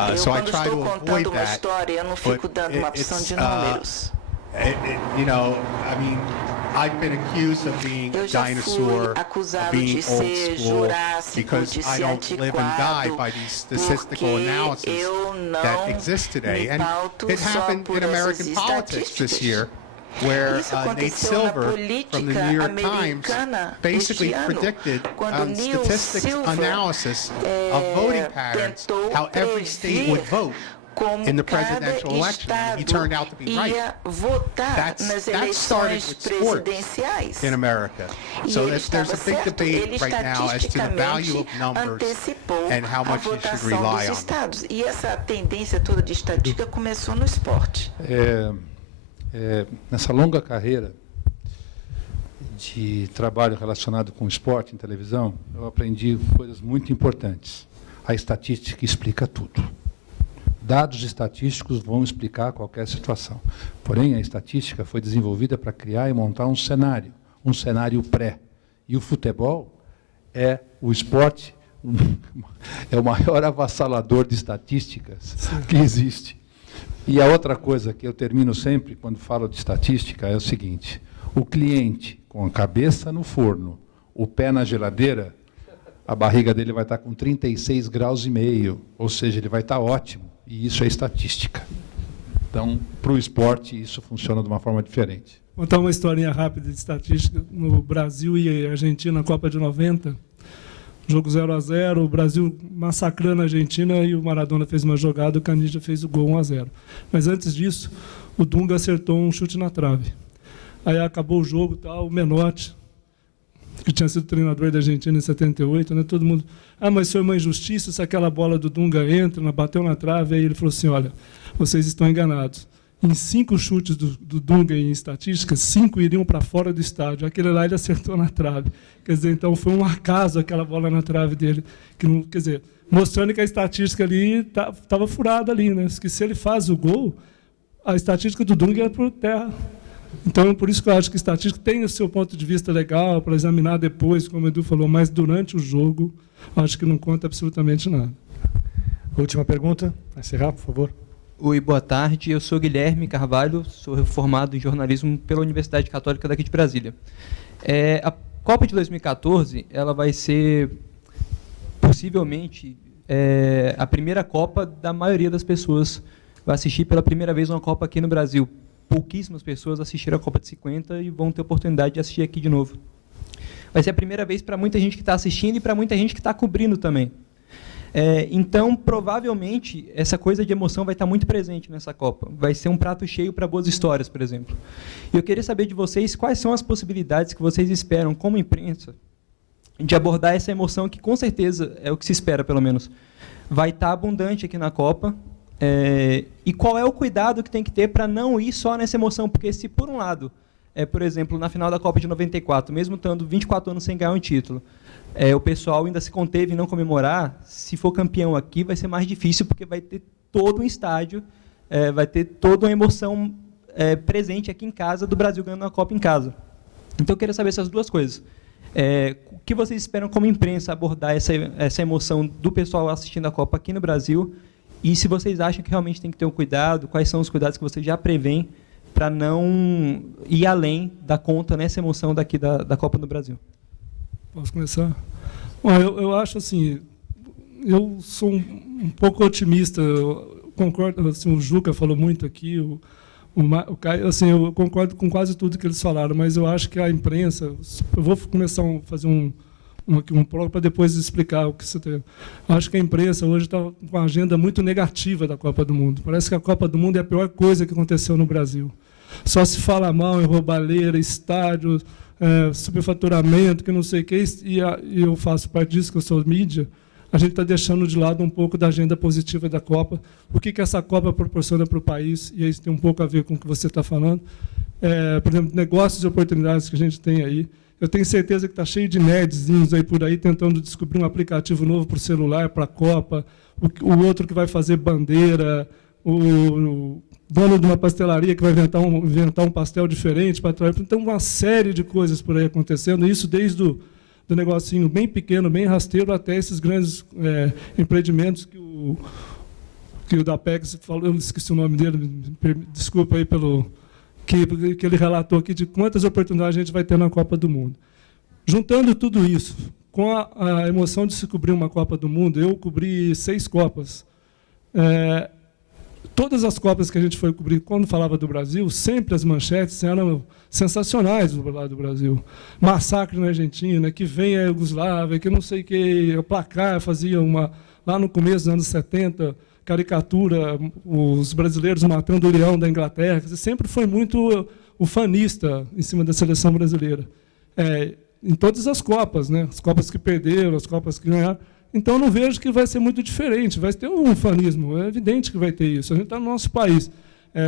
Eu, So I quando try estou to avoid contando uma that. história, eu não fico But dando uma opção it's, de números. you know, I mean, I've been accused of being a Eu já fui dinosaur, of acusado being de old ser school, jurássico, because de I ser don't live and die antiquado, by these statistical porque analysis eu não that exist today. me And pauto it só happened por in American essas politics this estatísticas. year, where Isso Nate aconteceu na Silver from the política New York Times americana basically este ano, predicted quando on Neil statistics Silver analysis of voting patterns, tentou how every state would vote como in the cada presidential election. He estado turned out to be right. ia votar nas That started eleições with sports presidenciais. in America. E So ele there's estava a big certo, ele debate right now as to the value of estatisticamente numbers antecipou and how a much you should votação rely dos on. estados. E essa tendência toda de estatística começou no esporte. Nessa longa carreira de trabalho relacionado com esporte em televisão, eu aprendi coisas muito importantes. A estatística explica tudo. Dados estatísticos vão explicar qualquer situação. Porém, a estatística foi desenvolvida para criar e montar um cenário pré. E o futebol é o esporte, é o maior avassalador de estatísticas que existe. E a outra coisa que eu termino sempre quando falo de estatística é o seguinte: o cliente com a cabeça no forno, o pé na geladeira, a barriga dele vai estar com 36 graus e meio, ou seja, ele vai estar ótimo. E isso é estatística. Então, para o esporte, isso funciona de uma forma diferente. Vou contar uma historinha rápida de estatística. No Brasil e Argentina, na Copa de 90, jogo 0-0, o Brasil massacrando a Argentina e o Maradona fez uma jogada, o Canija fez o gol 1-0. Mas antes disso, o Dunga acertou um chute na trave. Aí acabou o jogo, tal, o Menotti, que tinha sido treinador da Argentina em 78, né, todo mundo... mas foi uma injustiça se aquela bola do Dunga entra, bateu na trave, aí ele falou assim, olha, vocês estão enganados. Em 5 chutes do Dunga em estatísticas, 5 iriam para fora do estádio. Aquele lá ele acertou na trave. Quer dizer, então foi um acaso aquela bola na trave dele. Que não, quer dizer, mostrando que a estatística ali estava furada ali, né? Que se ele faz o gol, a estatística do Dunga é por terra. Então, por isso que eu acho que a estatística tem o seu ponto de vista legal para examinar depois, como o Edu falou, mas durante o jogo, acho que não conta absolutamente nada. Última pergunta, para encerrar, por favor. Oi, boa tarde. Eu sou Guilherme Carvalho, sou formado em jornalismo pela Universidade Católica daqui de Brasília. A Copa de 2014 ela vai ser, possivelmente, a primeira Copa da maioria das pessoas. Vai assistir pela primeira vez uma Copa aqui no Brasil. Pouquíssimas pessoas assistiram a Copa de 50 e vão ter oportunidade de assistir aqui de novo. Vai ser a primeira vez para muita gente que está assistindo e para muita gente que está cobrindo também. Então, provavelmente, essa coisa de emoção vai estar muito presente nessa Copa. Vai ser um prato cheio para boas histórias, por exemplo. E eu queria saber de vocês quais são as possibilidades que vocês esperam, como imprensa, de abordar essa emoção que, com certeza, é o que se espera, pelo menos, vai estar abundante aqui na Copa. E qual é o cuidado que tem que ter para não ir só nessa emoção? Porque se, por um lado, por exemplo, na final da Copa de 94, mesmo estando 24 anos sem ganhar um título, o pessoal ainda se conteve em não comemorar, se for campeão aqui vai ser mais difícil, porque vai ter todo um estádio vai ter toda uma emoção presente aqui em casa, do Brasil ganhando a Copa em casa. Então, eu queria saber essas duas coisas. O que vocês esperam como imprensa abordar essa emoção do pessoal assistindo a Copa aqui no Brasil, e se vocês acham que realmente tem que ter um cuidado, quais são os cuidados que vocês já prevêem para não ir além da conta nessa emoção daqui da Copa do Brasil? Posso começar? Bom, eu acho assim, eu sou um pouco otimista, eu concordo, assim, o Juca falou muito aqui, o Caio, assim, eu concordo com quase tudo que eles falaram, mas eu acho que a imprensa, eu vou começar a fazer um prova para depois explicar o que você tem. Eu acho que a imprensa hoje está com uma agenda muito negativa da Copa do Mundo. Parece que a Copa do Mundo é a pior coisa que aconteceu no Brasil. Só se fala mal em roubalheira, estádio, superfaturamento, que não sei o que, e eu faço parte disso, que eu sou mídia. A gente está deixando de lado um pouco da agenda positiva da Copa. O que essa Copa proporciona para o país, e isso tem um pouco a ver com o que você está falando. Por exemplo, negócios e oportunidades que a gente tem aí. Eu tenho certeza que está cheio de nerdzinhos aí por aí tentando descobrir um aplicativo novo para o celular, para a Copa, o outro que vai fazer bandeira, o dono de uma pastelaria que vai inventar um pastel diferente para trás. Então, uma série de coisas por aí acontecendo, isso desde do negocinho bem pequeno, bem rasteiro, até esses grandes empreendimentos que o da PEX falou, eu esqueci o nome dele, desculpa aí pelo... Que ele relatou aqui de quantas oportunidades a gente vai ter na Copa do Mundo. Juntando tudo isso, com a emoção de se cobrir uma Copa do Mundo, eu cobri 6 Copas. Todas as Copas que a gente foi cobrir, quando falava do Brasil, sempre as manchetes eram sensacionais do lado do Brasil. Massacre na Argentina, que vem a Iugoslávia, que não sei o que, o placar fazia lá no começo dos anos 70, caricatura, os brasileiros matando o leão da Inglaterra. Sempre foi muito ufanista em cima da seleção brasileira. Em todas as Copas, né? As Copas que perderam, as Copas que ganharam. Então, eu não vejo que vai ser muito diferente. Vai ter um ufanismo, é evidente que vai ter isso. A gente está no nosso país.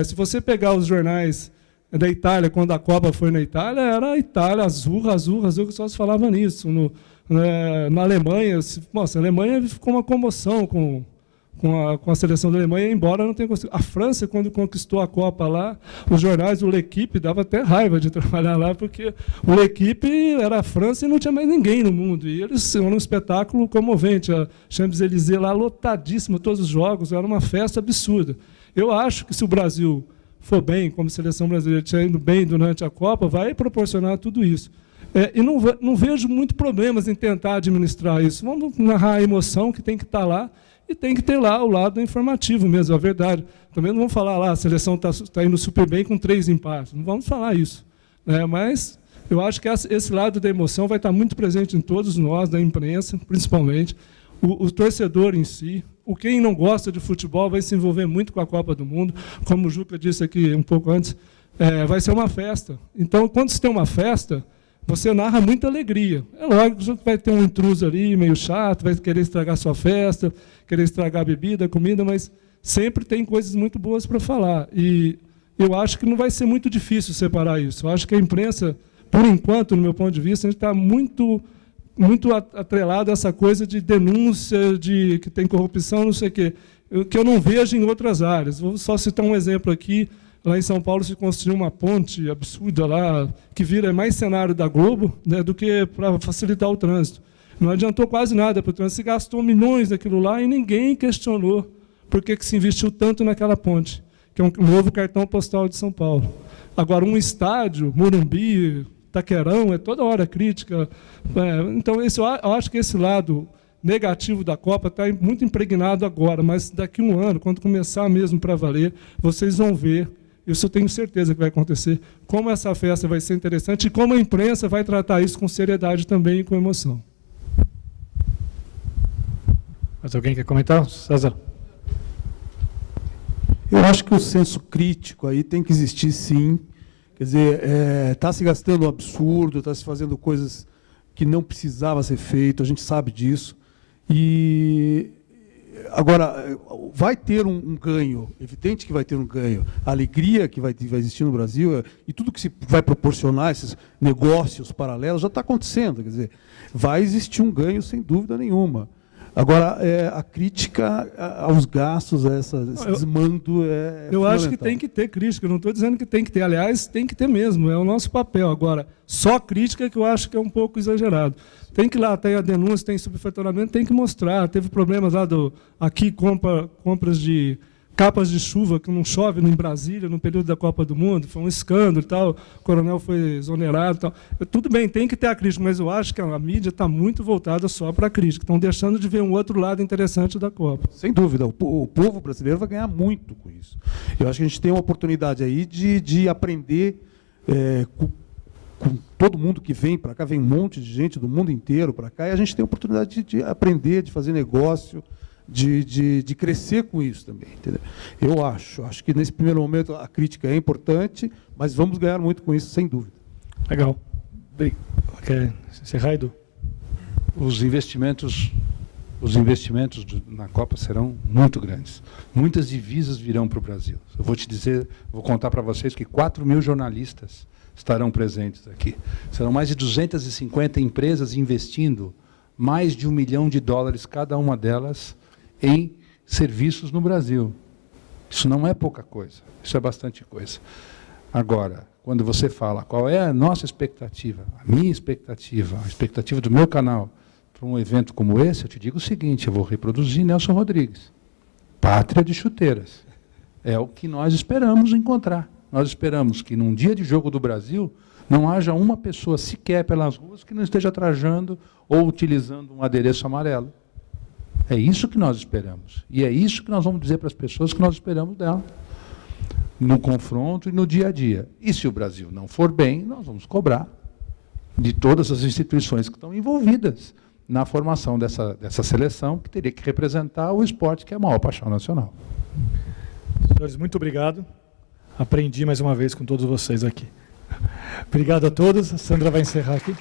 Se você pegar os jornais da Itália, quando a Copa foi na Itália, era a Itália azul, que só se falava nisso. Na Alemanha, nossa, a Alemanha ficou uma comoção com a seleção da Alemanha, embora não tenha conseguido. A França, quando conquistou a Copa lá, os jornais, o L'Équipe, dava até raiva de trabalhar lá, porque o L'Équipe era a França e não tinha mais ninguém no mundo. E eles eram um espetáculo comovente. A Champs-Élysées lá lotadíssima, todos os jogos, era uma festa absurda. Eu acho que se o Brasil for bem, como seleção brasileira estiver indo bem durante a Copa, vai proporcionar tudo isso. E não vejo muito problemas em tentar administrar isso. Vamos narrar a emoção que tem que estar lá, e tem que ter lá o lado informativo mesmo, a verdade. Também não vamos falar lá, a seleção está indo super bem com 3 empates. Não vamos falar isso. Mas eu acho que esse lado da emoção vai estar muito presente em todos nós, da imprensa, principalmente. O torcedor em si, quem não gosta de futebol vai se envolver muito com a Copa do Mundo. Como o Juca disse aqui um pouco antes, vai ser uma festa. Então, quando se tem uma festa, você narra muita alegria. É lógico que vai ter um intruso ali, meio chato, vai querer estragar sua festa, querer estragar a bebida, a comida, mas sempre tem coisas muito boas para falar. E eu acho que não vai ser muito difícil separar isso. Eu acho que a imprensa, por enquanto, no meu ponto de vista, a gente está muito atrelado a essa coisa de denúncia, de que tem corrupção, não sei o quê, que eu não vejo em outras áreas. Vou só citar um exemplo aqui. Lá em São Paulo se construiu uma ponte absurda lá, que vira mais cenário da Globo, né, do que para facilitar o trânsito. Não adiantou quase nada para o trânsito, se gastou milhões daquilo lá e ninguém questionou por que se investiu tanto naquela ponte, que é um novo cartão postal de São Paulo. Agora, um estádio, Morumbi, Taquerão, é toda hora crítica. Então, eu acho que esse lado negativo da Copa está muito impregnado agora, mas daqui a um ano, quando começar mesmo para valer, vocês vão ver, isso eu tenho certeza que vai acontecer, como essa festa vai ser interessante e como a imprensa vai tratar isso com seriedade também e com emoção. Mas alguém quer comentar? César? Eu acho que o senso crítico aí tem que existir, sim. Quer dizer, está se gastando um absurdo, está se fazendo coisas que não precisava ser feito, a gente sabe disso. E agora, vai ter um ganho, evidente que vai ter um ganho. A alegria que vai existir no Brasil e tudo que se vai proporcionar, esses negócios paralelos, já está acontecendo. Quer dizer, vai existir um ganho, sem dúvida nenhuma. Agora, a crítica aos gastos, esse desmando eu acho que tem que ter crítica, eu não estou dizendo que tem que ter, aliás, tem que ter mesmo, é o nosso papel. Agora, só crítica que eu acho que é um pouco exagerado. Tem que ir lá, tem a denúncia, tem superfaturamento, tem que mostrar. Teve problemas lá aqui, compras de capas de chuva, que não chove em Brasília, no período da Copa do Mundo, foi um escândalo e tal, o coronel foi exonerado e tal. Tudo bem, tem que ter a crítica, mas eu acho que a mídia está muito voltada só para a crítica. Estão deixando de ver um outro lado interessante da Copa. Sem dúvida, o povo brasileiro vai ganhar muito com isso. Eu acho que a gente tem uma oportunidade aí de aprender com todo mundo que vem para cá, vem um monte de gente do mundo inteiro para cá, e a gente tem a oportunidade de aprender, de fazer negócio, de crescer com isso também, entendeu? Eu acho que nesse primeiro momento a crítica é importante, mas vamos ganhar muito com isso, sem dúvida. Legal. Quer encerrar, Edu? Os investimentos na Copa serão muito grandes. Muitas divisas virão para o Brasil. Eu vou contar para vocês que 4.000 jornalistas estarão presentes aqui. Serão mais de 250 empresas investindo mais de $1 milhão cada uma delas em serviços no Brasil. Isso não é pouca coisa, isso é bastante coisa. Agora, quando você fala qual é a nossa expectativa, a minha expectativa, a expectativa do meu canal para um evento como esse, eu te digo o seguinte, eu vou reproduzir Nelson Rodrigues. Pátria de chuteiras. É o que nós esperamos encontrar. Nós esperamos que num dia de jogo do Brasil não haja uma pessoa sequer pelas ruas que não esteja trajando ou utilizando um adereço amarelo. É isso que nós esperamos. E é isso que nós vamos dizer para as pessoas que nós esperamos dela. No confronto e no dia a dia. E se o Brasil não for bem, nós vamos cobrar de todas as instituições que estão envolvidas na formação dessa seleção, que teria que representar o esporte, que é a maior paixão nacional. Senhores, muito obrigado. Aprendi mais uma vez com todos vocês aqui. Obrigado a todos. A Sandra vai encerrar aqui.